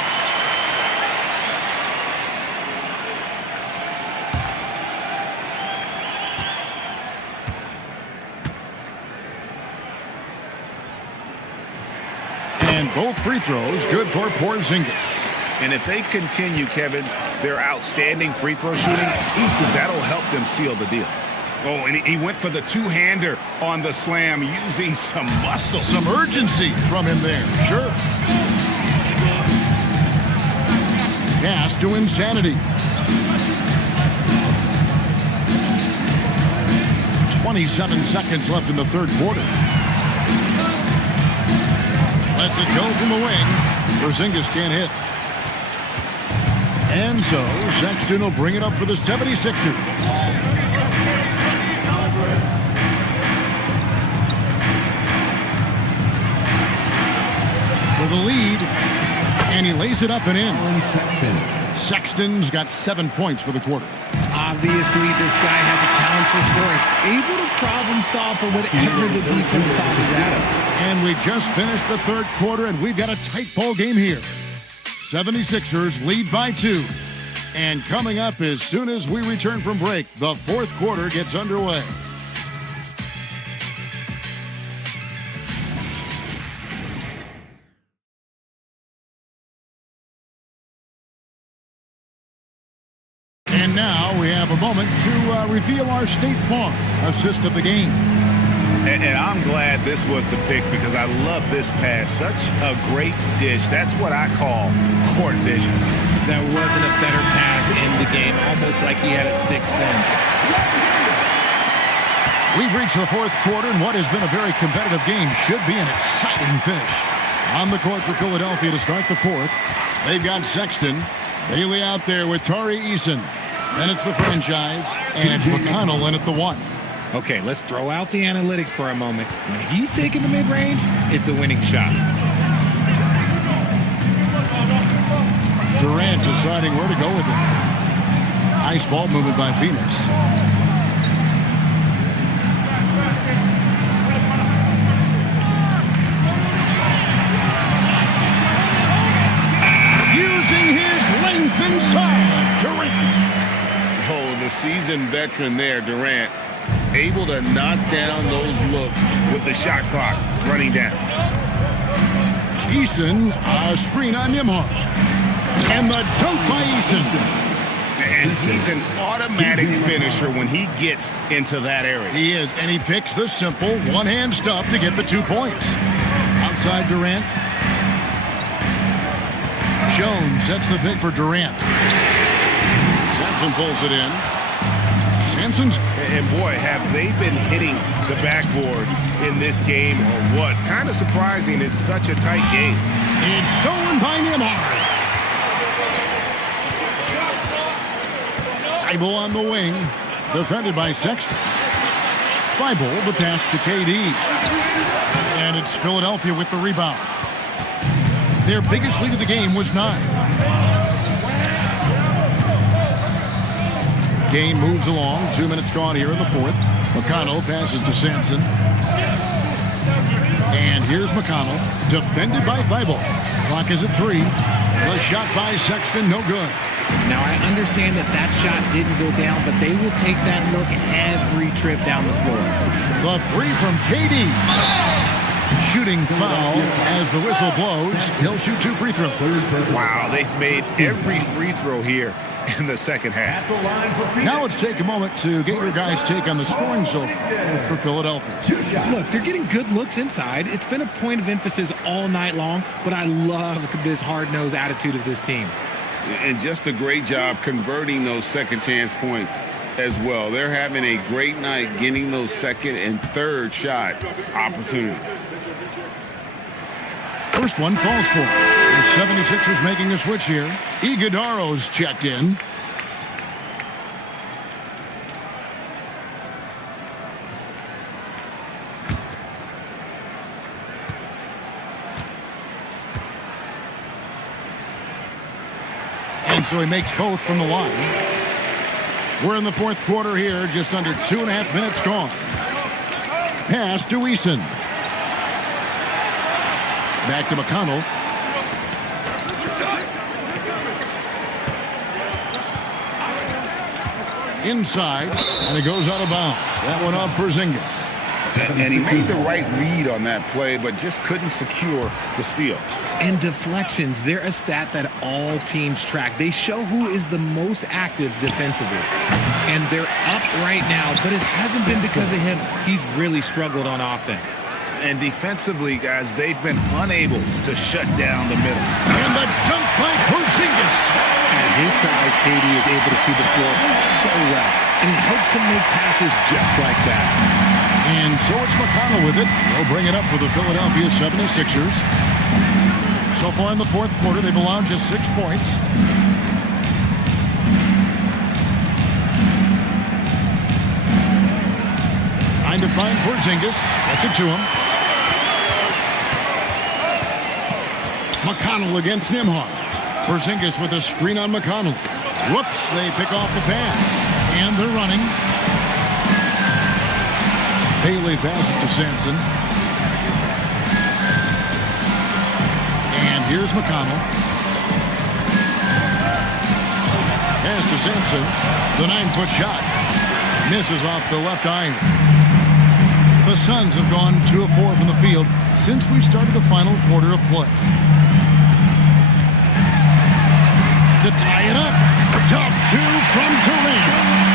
And both free throws good for Porzingis. And if they continue, Kevin, their outstanding free throw shooting, that'll help them seal the deal. Oh, and he went for the two-hander on the slam using some muscle. Some urgency from him there, sure. Pass to Insanity. 27 seconds left in the third quarter. Lets it go from the wing. Porzingis can't hit. And so Sexton will bring it up for the 76ers. For the lead, and he lays it up and in. Sexton's got 7 points for the quarter. Obviously, this guy has a talent for scoring, able to problem solve for whatever the defense tosses at him. And we just finished the third quarter, and we've got a tight ball game here. 76ers lead by 2. And coming up as soon as we return from break, the fourth quarter gets underway. And now we have a moment to reveal our State Farm assist of the game. And I'm glad this was the pick because I love this pass. Such a great dish. That's what I call court vision. There wasn't a better pass in the game, almost like he had a sixth sense. We've reached the fourth quarter, and what has been a very competitive game should be an exciting finish. On the court for Philadelphia to start the fourth, they've got Sexton. Bailey out there with Tari Eason. Then it's the franchise, and it's McConnell in at the one. Okay, let's throw out the analytics for a moment. When he's taking the mid-range, it's a winning shot. Durant deciding where to go with it. Nice ball movement by Phoenix. Using his length inside, Durant. Oh, the seasoned veteran there, Durant, able to knock down those looks with the shot clock running down. Eason, a screen on Nimhart. And the dunk by Eason. And he's an automatic finisher when he gets into that area. He is, and he picks the simple one-hand stuff to get the 2 points. Outside Durant. Jones sets the pick for Durant. Sampson pulls it in. Sampson's. And boy, have they been hitting the backboard in this game or what? Kind of surprising. It's such a tight game. It's stolen by Nimhart. Thibault on the wing. Defended by Sexton. Thibault the pass to KD. And it's Philadelphia with the rebound. Their biggest lead of the game was 9. Game moves along. 2 minutes gone here in the fourth. McConnell passes to Sampson. And here's McConnell. Defended by Thibault. Clock is at 3. The shot by Sexton, no good. Now, I understand that shot didn't go down, but they will take that look every trip down the floor. The 3 from KD. Shooting foul as the whistle blows. He'll shoot 2 free throws. Wow, they've made every free throw here in the second half. Now let's take a moment to get your guys' take on the scoring so far for Philadelphia. Look, they're getting good looks inside. It's been a point of emphasis all night long, but I love this hard-nosed attitude of this team. And just a great job converting those second chance points as well. They're having a great night getting those second and third shot opportunities. First one falls for. The 76ers making a switch here. Iguodaro's checked in. And so he makes both from the line. We're in the fourth quarter here, just under 2.5 minutes gone. Pass to Eason. Back to McConnell. Inside, and it goes out of bounds. That one off Porzingis. And he made the right read on that play, but just couldn't secure the steal. And deflections, they're a stat that all teams track. They show who is the most active defensively. And they're up right now, but it hasn't been because of him. He's really struggled on offense. And defensively, guys, they've been unable to shut down the middle. And the dunk by Porzingis. At his size, KD is able to see the floor so well. And it helps him make passes just like that. And so it's McConnell with it. He'll bring it up for the Philadelphia 76ers. So far in the fourth quarter, they've allowed just 6 points. Trying to find Porzingis. Gets it to him. McConnell against Nimhart. Porzingis with a screen on McConnell. Whoops, they pick off the pass. And they're running. Bailey passes to Sampson. And here's McConnell. Pass to Sampson. The 9-foot shot. Misses off the left iron. The Suns have gone 2 of 4 from the field since we started the final quarter of play. To tie it up. Tough 2 from Durant.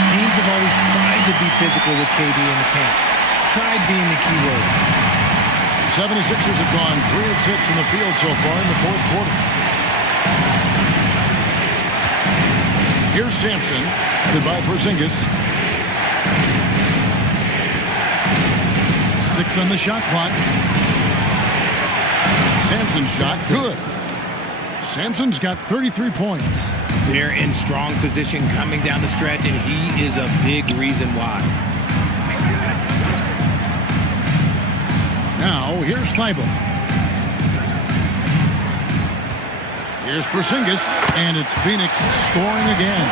Teams have always tried to be physical with KD in the paint. Tried being the key word. The 76ers have gone 3 of 6 from the field so far in the fourth quarter. Here's Sampson. Goodbye, Porzingis. 6 on the shot clock. Sampson's shot, good. Sampson's got 33 points. They're in strong position coming down the stretch, and he is a big reason why. Now, here's Thibault. Here's Porzingis, and it's Phoenix scoring again.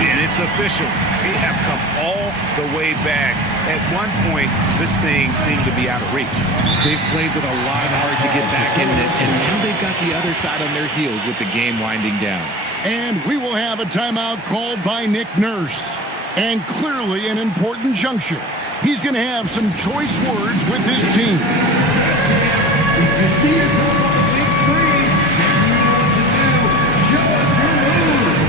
And it's official. They have come all the way back. At one point, this thing seemed to be out of reach. They've played with a lot of heart to get back in this, and now they've got the other side on their heels with the game winding down. And we will have a timeout called by Nick Nurse. And clearly an important juncture. He's going to have some choice words with his team. If you see yourself on the big screen, then you know what to do. Show us your move.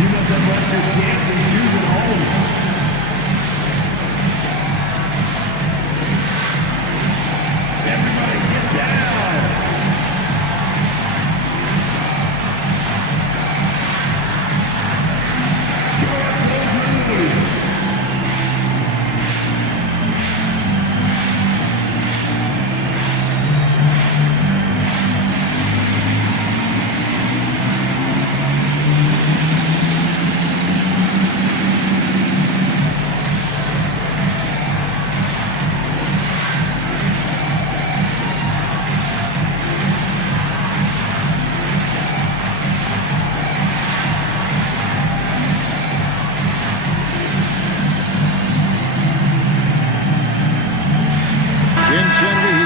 You must have left your pants and shoes at home. Everybody get down. Show us those moves.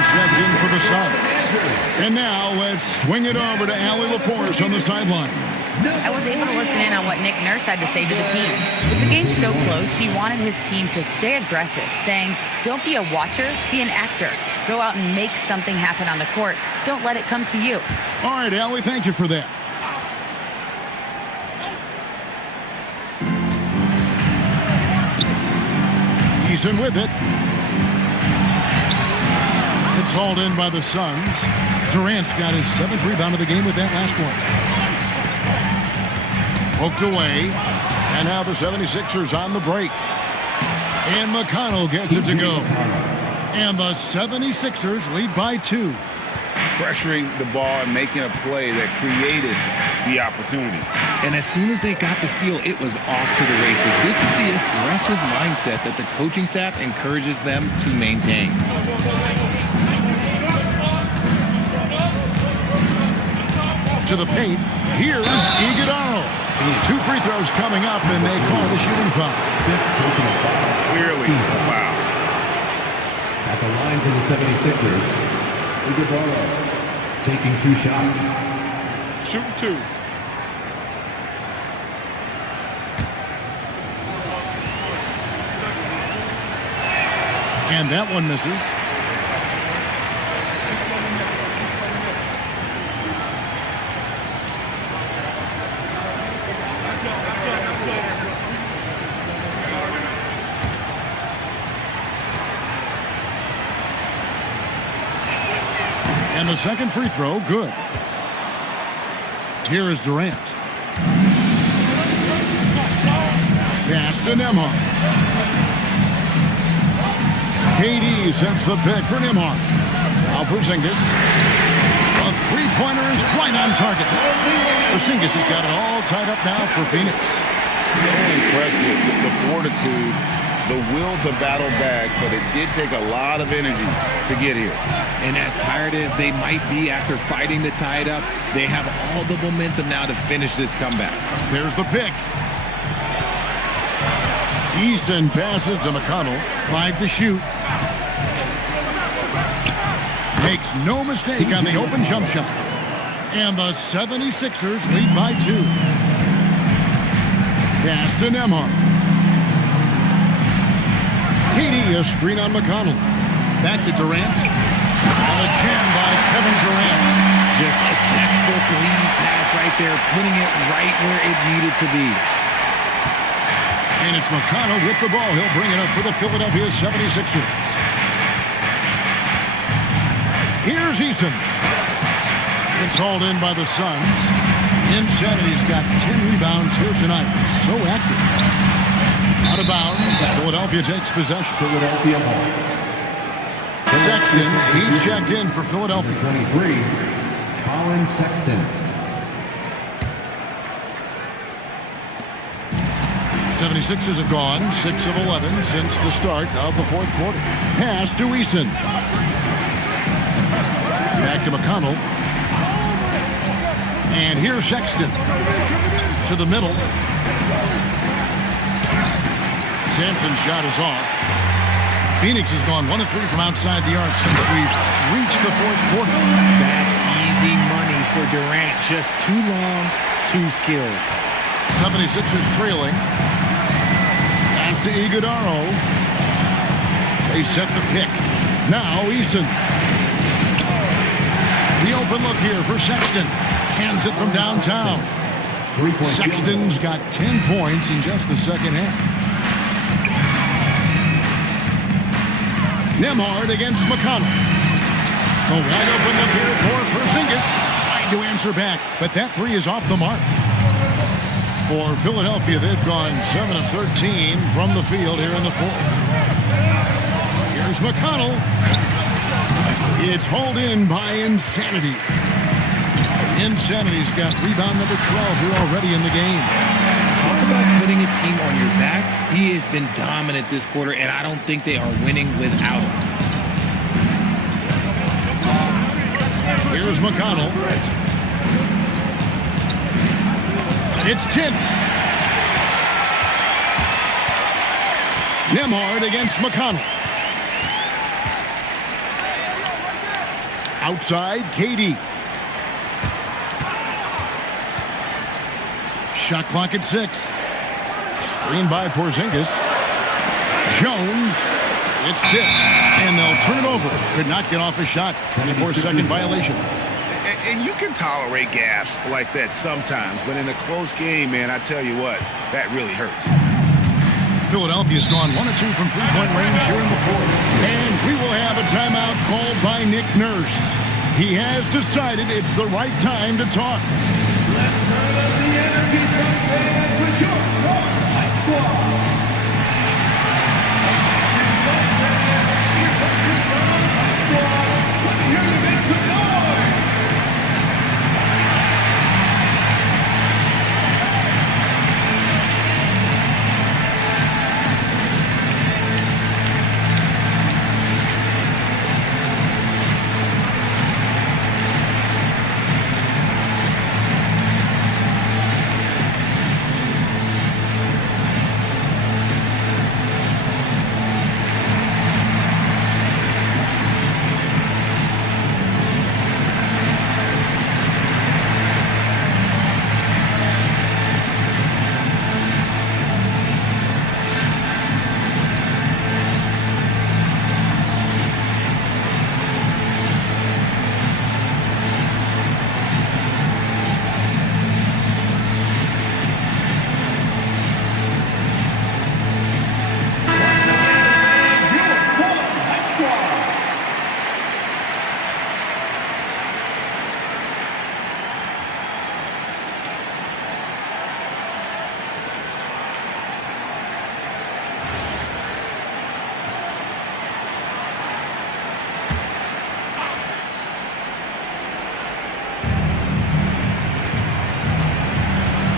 Checked in for the Suns. And now let's swing it over to Allie LaForce on the sideline. I was able to listen in on what Nick Nurse had to say to the team. With the game so close, he wanted his team to stay aggressive, saying, don't be a watcher, be an actor. Go out and make something happen on the court. Don't let it come to you. All right, Allie, thank you for that. Eason with it. It's hauled in by the Suns. Durant's got his 7th rebound of the game with that last one. Poked away. And now the 76ers on the break. And McConnell gets it to go. And the 76ers lead by 2. Pressuring the ball and making a play that created the opportunity. And as soon as they got the steal, it was off to the races. This is the aggressive mindset that the coaching staff encourages them to maintain. To the paint, here's Iguodala. 2 free throws coming up, and they call the shooting foul. Clearly a foul. At the line for the 76ers, Iguodala taking 2 shots. Shoot 2. And that one misses. And the second free throw, good. Here is Durant. Pass to Nembhard. KD sends the pick for Nembhard. Now Porzingis. A three-pointer is right on target. Porzingis has got it all tied up now for Phoenix. So impressive, the fortitude, the will to battle back, but it did take a lot of energy to get here. And as tired as they might be after fighting to tie it up, they have all the momentum now to finish this comeback. There's the pick. Easton passes to McConnell. 5 to shoot. Makes no mistake on the open jump shot. And the 76ers lead by 2. Pass to Nembhard. KD, a screen on McConnell. Back to Durant. And the jam by Kevin Durant. Just a textbook lead pass right there, putting it right where it needed to be. And it's McConnell with the ball. He'll bring it up for the Philadelphia 76ers. Here's Eason. It's hauled in by the Suns. Insanity's got 10 rebounds here tonight. So active. Out of bounds. Philadelphia takes possession. Philadelphia ball. Sexton, he's checked in for Philadelphia. 23, Colin Sexton. 76ers have gone 6 of 11 since the start of the fourth quarter. Pass to Eason. Back to McConnell. And here's Sexton. To the middle. Sampson's shot is off. Phoenix has gone 1 of 3 from outside the arc since we've reached the fourth quarter. That's easy money for Durant. Just too long, too skilled. 76ers trailing. Pass to Iguodaro. They set the pick. Now Eason. The open look here for Sexton. Cans it from downtown. Sexton's got 10 points in just the second half. Nembhard against McConnell. The wide open look here for Porzingis. Tried to answer back, but that three is off the mark. For Philadelphia, they've gone 7 of 13 from the field here in the fourth. Here's McConnell. It's hauled in by Insanity. Insanity's got rebound number 12 here already in the game. Talk about putting a team on your back. He has been dominant this quarter, and I don't think they are winning without him. Here's McConnell. It's tipped. Nembhard against McConnell. Outside, KD. Shot clock at 6. Screen by Porzingis. Jones. It's tipped. And they'll turn it over. Could not get off a shot. 24-second violation. And you can tolerate gaffes like that sometimes, but in a close game, man, I tell you what, that really hurts. Philadelphia's gone 1 of 2 from three-point range here in the fourth. And we will have a timeout called by Nick Nurse. He has decided it's the right time to talk. Let's turn up the energy from fans with your High Squad. Let me hear you make some noise.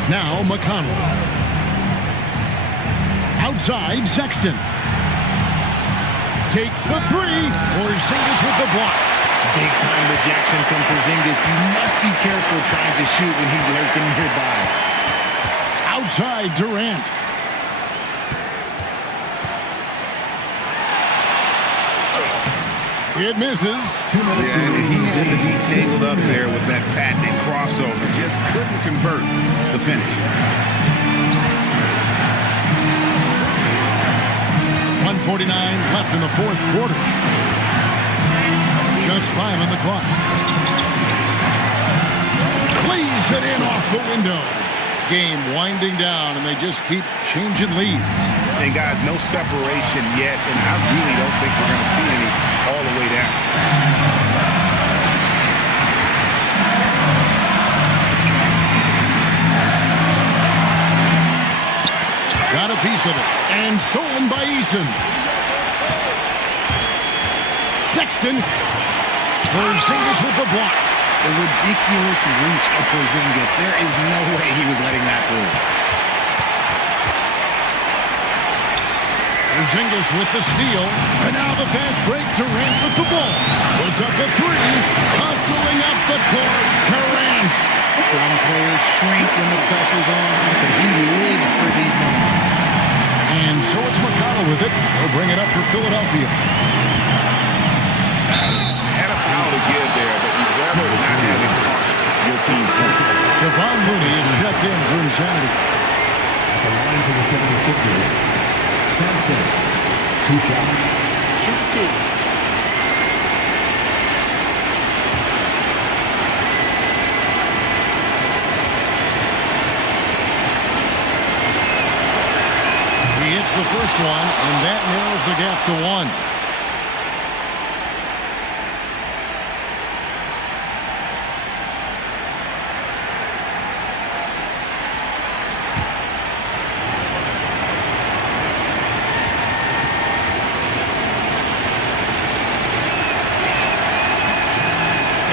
Now McConnell. Outside, Sexton. Takes the three. Porzingis with the block. Big time rejection from Porzingis. You must be careful trying to shoot when he's lurking nearby. Outside, Durant. It misses. Yeah, and he had to be tangled up there with that patented crossover. Just couldn't convert the finish. 1:49 left in the fourth quarter. Just 5 on the clock. Cleaves it in off the window. Game winding down, and they just keep changing leads. And guys, no separation yet, and I really don't think we're going to see any all the way down. Got a piece of it. And stolen by Eason. Sexton. Porzingis with the block. The ridiculous reach of Porzingis. There is no way he was letting that through. Porzingis with the steal. And now the fast break. Durant with the ball. Puts up the three. Hustling up the court. Durant. Some players shrink when the pressure's on, but he lives for these moments. And so it's McConnell with it. He'll bring it up for Philadelphia. Had a foul to give there, but you'd rather not have it cost your team points. Kevon Looney is checked in for insanity. At the line for the 76ers, Sampson. 2 shots. Shoot 2. He hits the first one, and that narrows the gap to 1.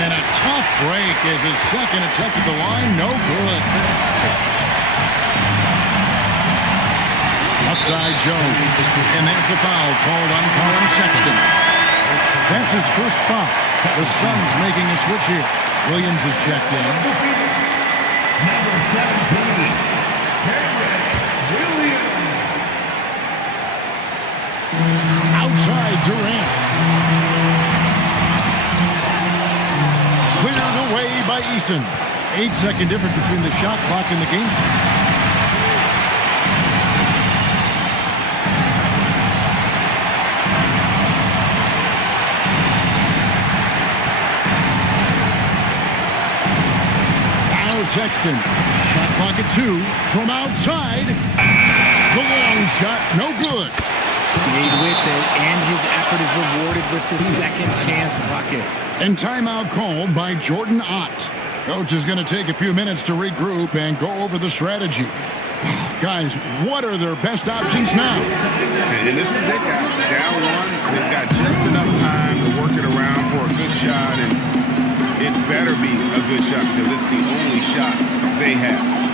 And a tough break is his second attempt at the line. No good. Outside Jones. And that's a foul called on Colin Sexton. That's his first foul. The Suns making a switch here. Williams is checked in. Number 17, Williams. Outside Durant. Cleared away by Eason. 8-second difference between the shot clock and the game. Sexton. Shot clock at 2. From outside. The long shot. No good. Stayed with it, and his effort is rewarded with the second chance bucket. And timeout called by Jordan Ott. Coach is going to take a few minutes to regroup and go over the strategy. Guys, what are their best options now? And this is it, guys. Down 1. They've got just enough time to work it around for a good shot, and it better be a good shot because it's the only shot they have.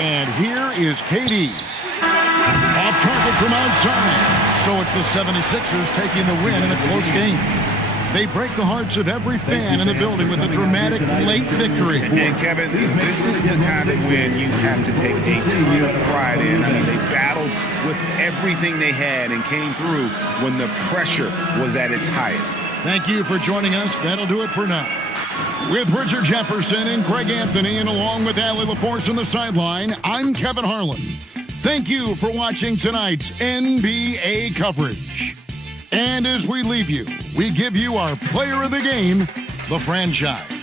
And here is KD. Off target from outside. So it's the 76ers taking the win in a close game. They break the hearts of every fan in the building with a dramatic late victory. And Kevin, this is the kind of win you have to take a ton of pride in. I mean, they battled with everything they had and came through when the pressure was at its highest. Thank you for joining us. That'll do it for now. With Richard Jefferson and Craig Anthony, and along with Allie LaForce on the sideline, I'm Kevin Harlan. Thank you for watching tonight's NBA coverage. And as we leave you, we give you our player of the game, the franchise.